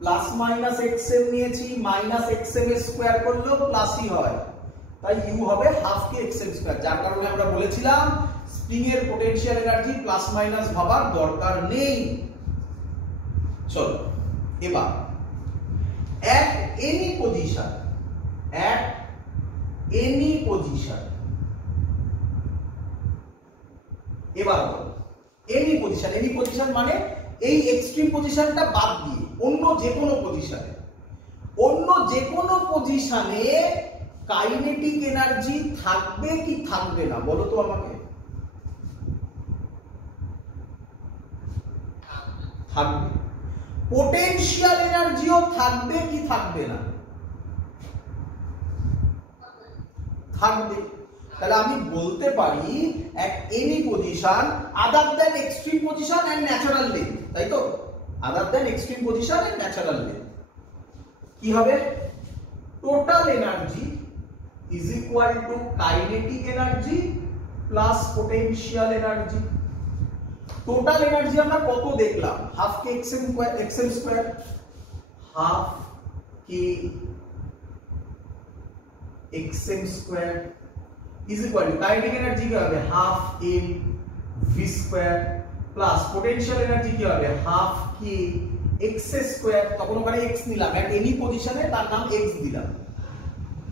প্লাস মাইনাস xm নিয়েছি, মাইনাস xm এর স্কয়ার করলেও প্লাসই হয়, তাই u হবে হাফ কে xm স্কয়ার। যার কারণে আমরা বলেছিলাম স্প্রিং এর পোটেনশিয়াল এনার্জি প্লাস মাইনাস ভাবার দরকার নেই। চলো এবার at any position, at any position, এবার বলো any position, any position মানে এই এক্সট্রিম পজিশনটা বাদ দিয়ে অন্য যে কোনো পজিশনে, অন্য যে কোনো পজিশনে কাইনেটিক এনার্জি থাকবে কি থাকবে না বলো তো আমাকে? থাকবে। পোটেনশিয়াল এনার্জিও থাকবে কি থাকবে না? থাকবে। তাহলে আমি বলতে পারি at any position other than extreme position and natural length, তাই তো? other than extreme position and natural length কি হবে? total energy is equal to kinetic energy plus potential energy। Total energy আমরা কত দেখলাম? হাফ কে xm স্কয়ার, হাফ কে xm square is equal to kinetic energy কি হবে? Half m v square plus potential energy কি হবে? হাফ কে x স্কয়ার। তখন ওখানে x নিলাম, এট এনি পজিশনে তার নাম x দিলাম।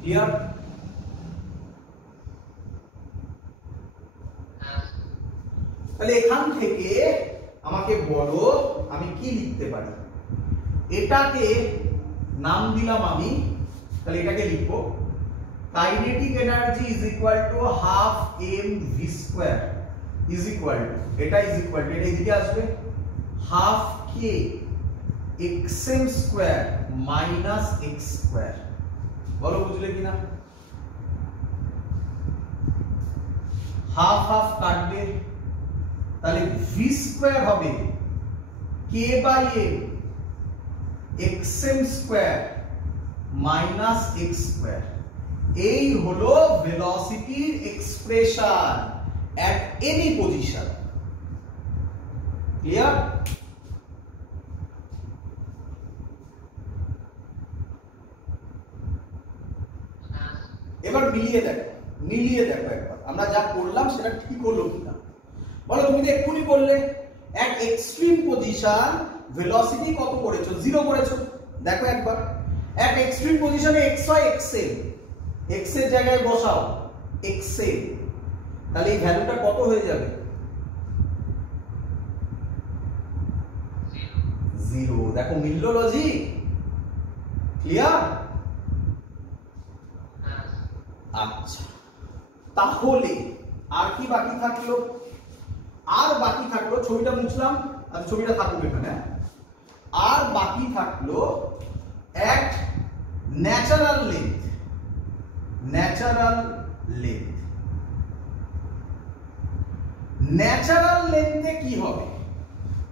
ক্লিয়ার? তাহলে এখান থেকে আমাকে বলো আমি কি লিখতে পারি? এটাকে নাম দিলাম আমি, তাহলে এটাকে লিখবো kinetic energy is equal to half m v square is equal to, এটা ইজ ইকুয়াল টু, এটা এদিকে আসবে হাফ কে xm square minus x square. বলো বুঝলে কিনা? হাফ হাফ কাটবে, তাহলে v স্কয়ার হবে k by m xm square minus x square. এই হলো ভেলোসিটির expression at any position। Clear? এবার মিলিয়ে দেখো, মিলিয়ে দেখো একবার আমরা যা করলাম সেটা ঠিক হলো কিনা বলো। তুমি তো এক্ষুনি করলে at extreme position velocity কত করেছো? 0 করেছো। দেখো একবার at extreme position A x হয় xm, x এর জায়গায় বসাও xm, তাহলে এই ভ্যালুটা কত হয়ে যাবে? 0। দেখো মিলল লজিক? ক্লিয়ার? আচ্ছা তাহলে আর কি বাকি থাকলো? আর বাকি থাকলো, ছবিটা মুছলাম, আর ছবিটা থাকবে এখানে, আর বাকি থাকলো at natural length, natural length। Natural লেন্থে কি হবে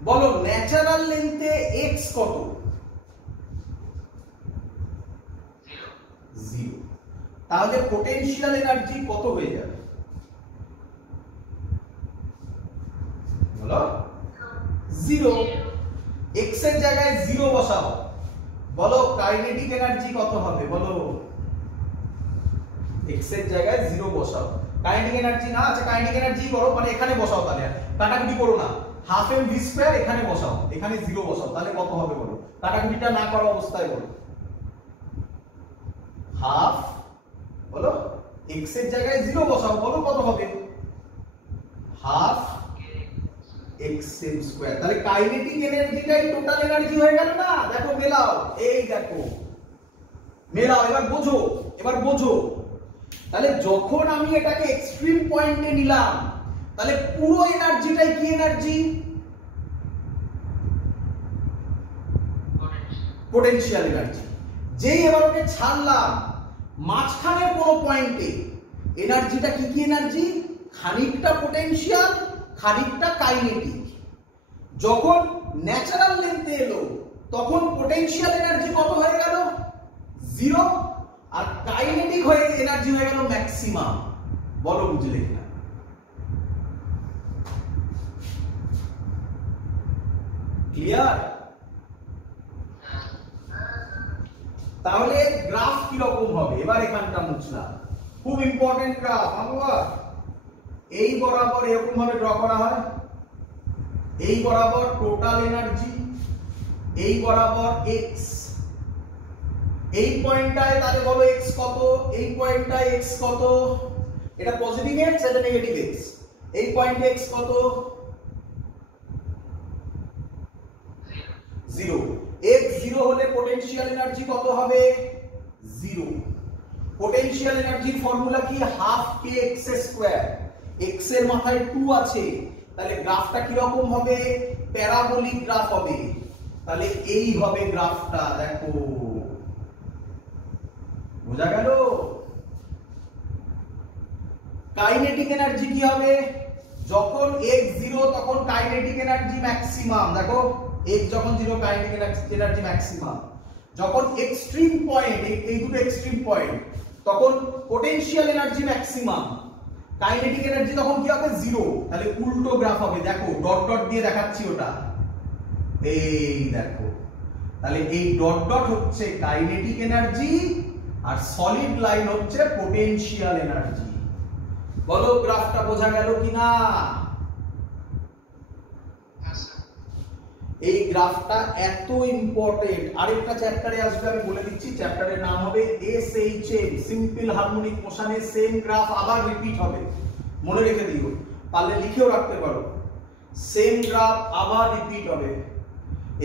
বলো? ন্যাচারাল লেন্থে x কত? 0। তাহলে পোটেনশিয়াল এনার্জি কত হয়ে যাবে বলো? 0। x এর জায়গায় 0 বসাও, বলো কাইনেটিক এনার্জি কত হবে বলো? x এর জায়গায় 0 বসাও, কাইনেটিক এনার্জি না, আচ্ছা কাইনেটিক এনার্জি করো, মানে এখানে বসাও, তাহলে কাটাকুটি করো না, হাফ m v স্কয়ার এখানে বসাও, এখানে 0 বসাও, তাহলে কত হবে বলো? কাটাকুটিটা না করা অবস্থায় বলো। হাফ বলো x এর জায়গায় 0 বসাও, বলো কত হবে? Half xm square. তাহলে কাইনেটিক এনার্জিটাই টোটাল এনার্জি হয়ে গেল না? দেখো মেলাও, এই দেখো মেলাও, এবার বোঝো, এবার বোঝো। তাহলে যখন আমি এটাকে এক্সট্রিম পয়েন্টে নিলাম, তাহলে পুরো এনার্জিটাই কি এনার্জি? Potential energy. যেই এবার ওকে ছাড়লাম মাঝখানের কোনো পয়েন্টে, এনার্জিটা কি কি এনার্জি? খানিকটা পোটেনশিয়াল, খানিকটা কাইনেটিক। যখন ন্যাচারাল লেন্থে এলো তখন পোটেনশিয়াল এনার্জি কত হয়ে গেল? 0, আর কাইনেটিক হয়ে এনার্জি হয়ে গেল ম্যাক্সিমাম। বলো বুঝলে কিনা? ক্লিয়ার? তাহলে গ্রাফ কি রকম হবে এবার এখানটা মুছলাম, খুব ইম্পর্টেন্ট গ্রাফ। আমরা এই বরাবর এরকম ভাবে ড্র করা হয়, এই বরাবর টোটাল এনার্জি, এই বরাবর এক্স, এই পয়েন্টটায় তাহলে বলো এক্স কত, এই পয়েন্টটায় এক্স কত, এটা পজিটিভ এক্স এটা নেগেটিভ এক্স, এই পয়েন্টে এক্স কত, 0। এক্স 0 হলে পোটেনশিয়াল এনার্জি কত হবে, 0। পোটেনশিয়াল এনার্জির ফর্মুলা কি, হাফ কে এক্স স্কয়ার, এক্স এর মাথায় 2 আছে, তাহলে গ্রাফটা কি রকম হবে, প্যারাবোলিক গ্রাফ হবে। তাহলে এই হবে গ্রাফটা, দেখো বোঝা গেল? কাইনেটিক এনার্জি কি হবে, যখন x 0 তখন কাইনেটিক এনার্জি ম্যাক্সিমাম, দেখো x যখন 0 কাইনেটিক এনার্জি ম্যাক্সিমাম, যখন এক্সট্রিম পয়েন্ট, এই দুটো এক্সট্রিম পয়েন্ট, তখন potential energy maximum, kinetic energy তখন কি হবে, 0। তাহলে উল্টো গ্রাফ হবে, দেখো ডট ডট দিয়ে দেখাচ্ছি ওটা, এই দেখো, তাহলে এই ডট ডট হচ্ছে কাইনেটিক এনার্জি আর সলিড লাইন হচ্ছে পোটেনশিয়াল এনার্জি। বলো গ্রাফটা বোঝা গেল কিনা? এই গ্রাফটা এত ইম্পর্টেন্ট, আরেকটা চ্যাপ্টারে আসবে আমি বলে দিচ্ছি, চ্যাপ্টারের নাম হবে SHM, সিম্পল হারমোনিক মোশনে সেম গ্রাফ আবার রিপিট হবে, মনে রেখে দিও, পারলে লিখেও রাখতে পারো, সেম গ্রাফ আবার রিপিট হবে।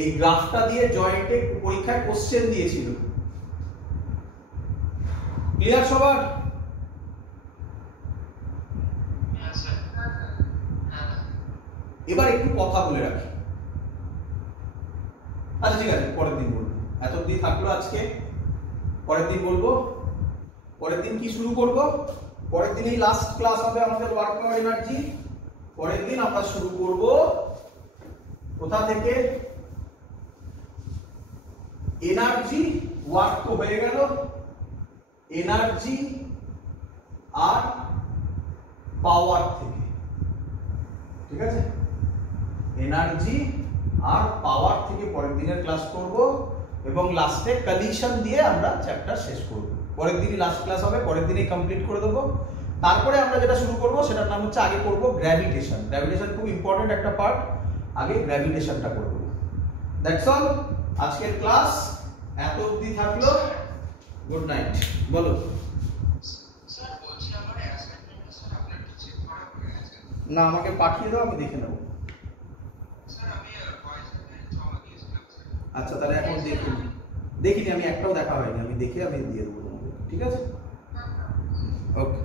এই গ্রাফটা দিয়ে জয়েন্টে পরীক্ষায় কোশ্চেন দিয়েছিল, ক্লিয়ার সবার? এবার একটু কথা বলে রাখি, আচ্ছা ঠিক আছে পরের দিন বলবো, এতদিন থাকলো আজকে, পরের দিন বলবো। পরের দিন কি শুরু করব, পরের দিনই লাস্ট ক্লাস হবে আমাদের ওয়ার্ক পাওয়ার এনার্জি। পরের দিন আমরা শুরু করব কোথা থেকে, এনার্জি, ওয়ার্ক তো হয়ে গেল, এনার্জি আর পাওয়ার থেকে, ঠিক আছে? এনার্জি আর পাওয়ার থেকে পরের দিনের ক্লাস করব এবং লাস্টে কন্ডিশন দিয়ে আমরা চ্যাপ্টার শেষ করব। পরের দিনই লাস্ট ক্লাস হবে, পরের দিনই কমপ্লিট করে দেব। তারপরে আমরা যেটা শুরু করব সেটার নাম হচ্ছে, আগে করব গ্র্যাভিটেশন। গ্র্যাভিটেশন খুব ইম্পর্টেন্ট একটা পার্ট, আগে গ্র্যাভিটেশনটা করব। দ্যাটস অল, আজকের ক্লাস এত অবধি থাকলো। Good night. বলো স্যার, বলছি আমার অ্যাসাইনমেন্টটা স্যার আপনার একটু চেক করা হয়ে গেছে? না, আমাকে পাঠিয়ে দাও, আমি দেখে নেব। স্যার আমি অ্যাসাইনমেন্ট জমা দিয়েছিলাম স্যার। আচ্ছা তাহলে এখন দেখিনি, আমি একটাও দেখা হয়নি, আমি দেখে আমি দিয়ে দেবো তোমাকে, ঠিক আছে? ওকে।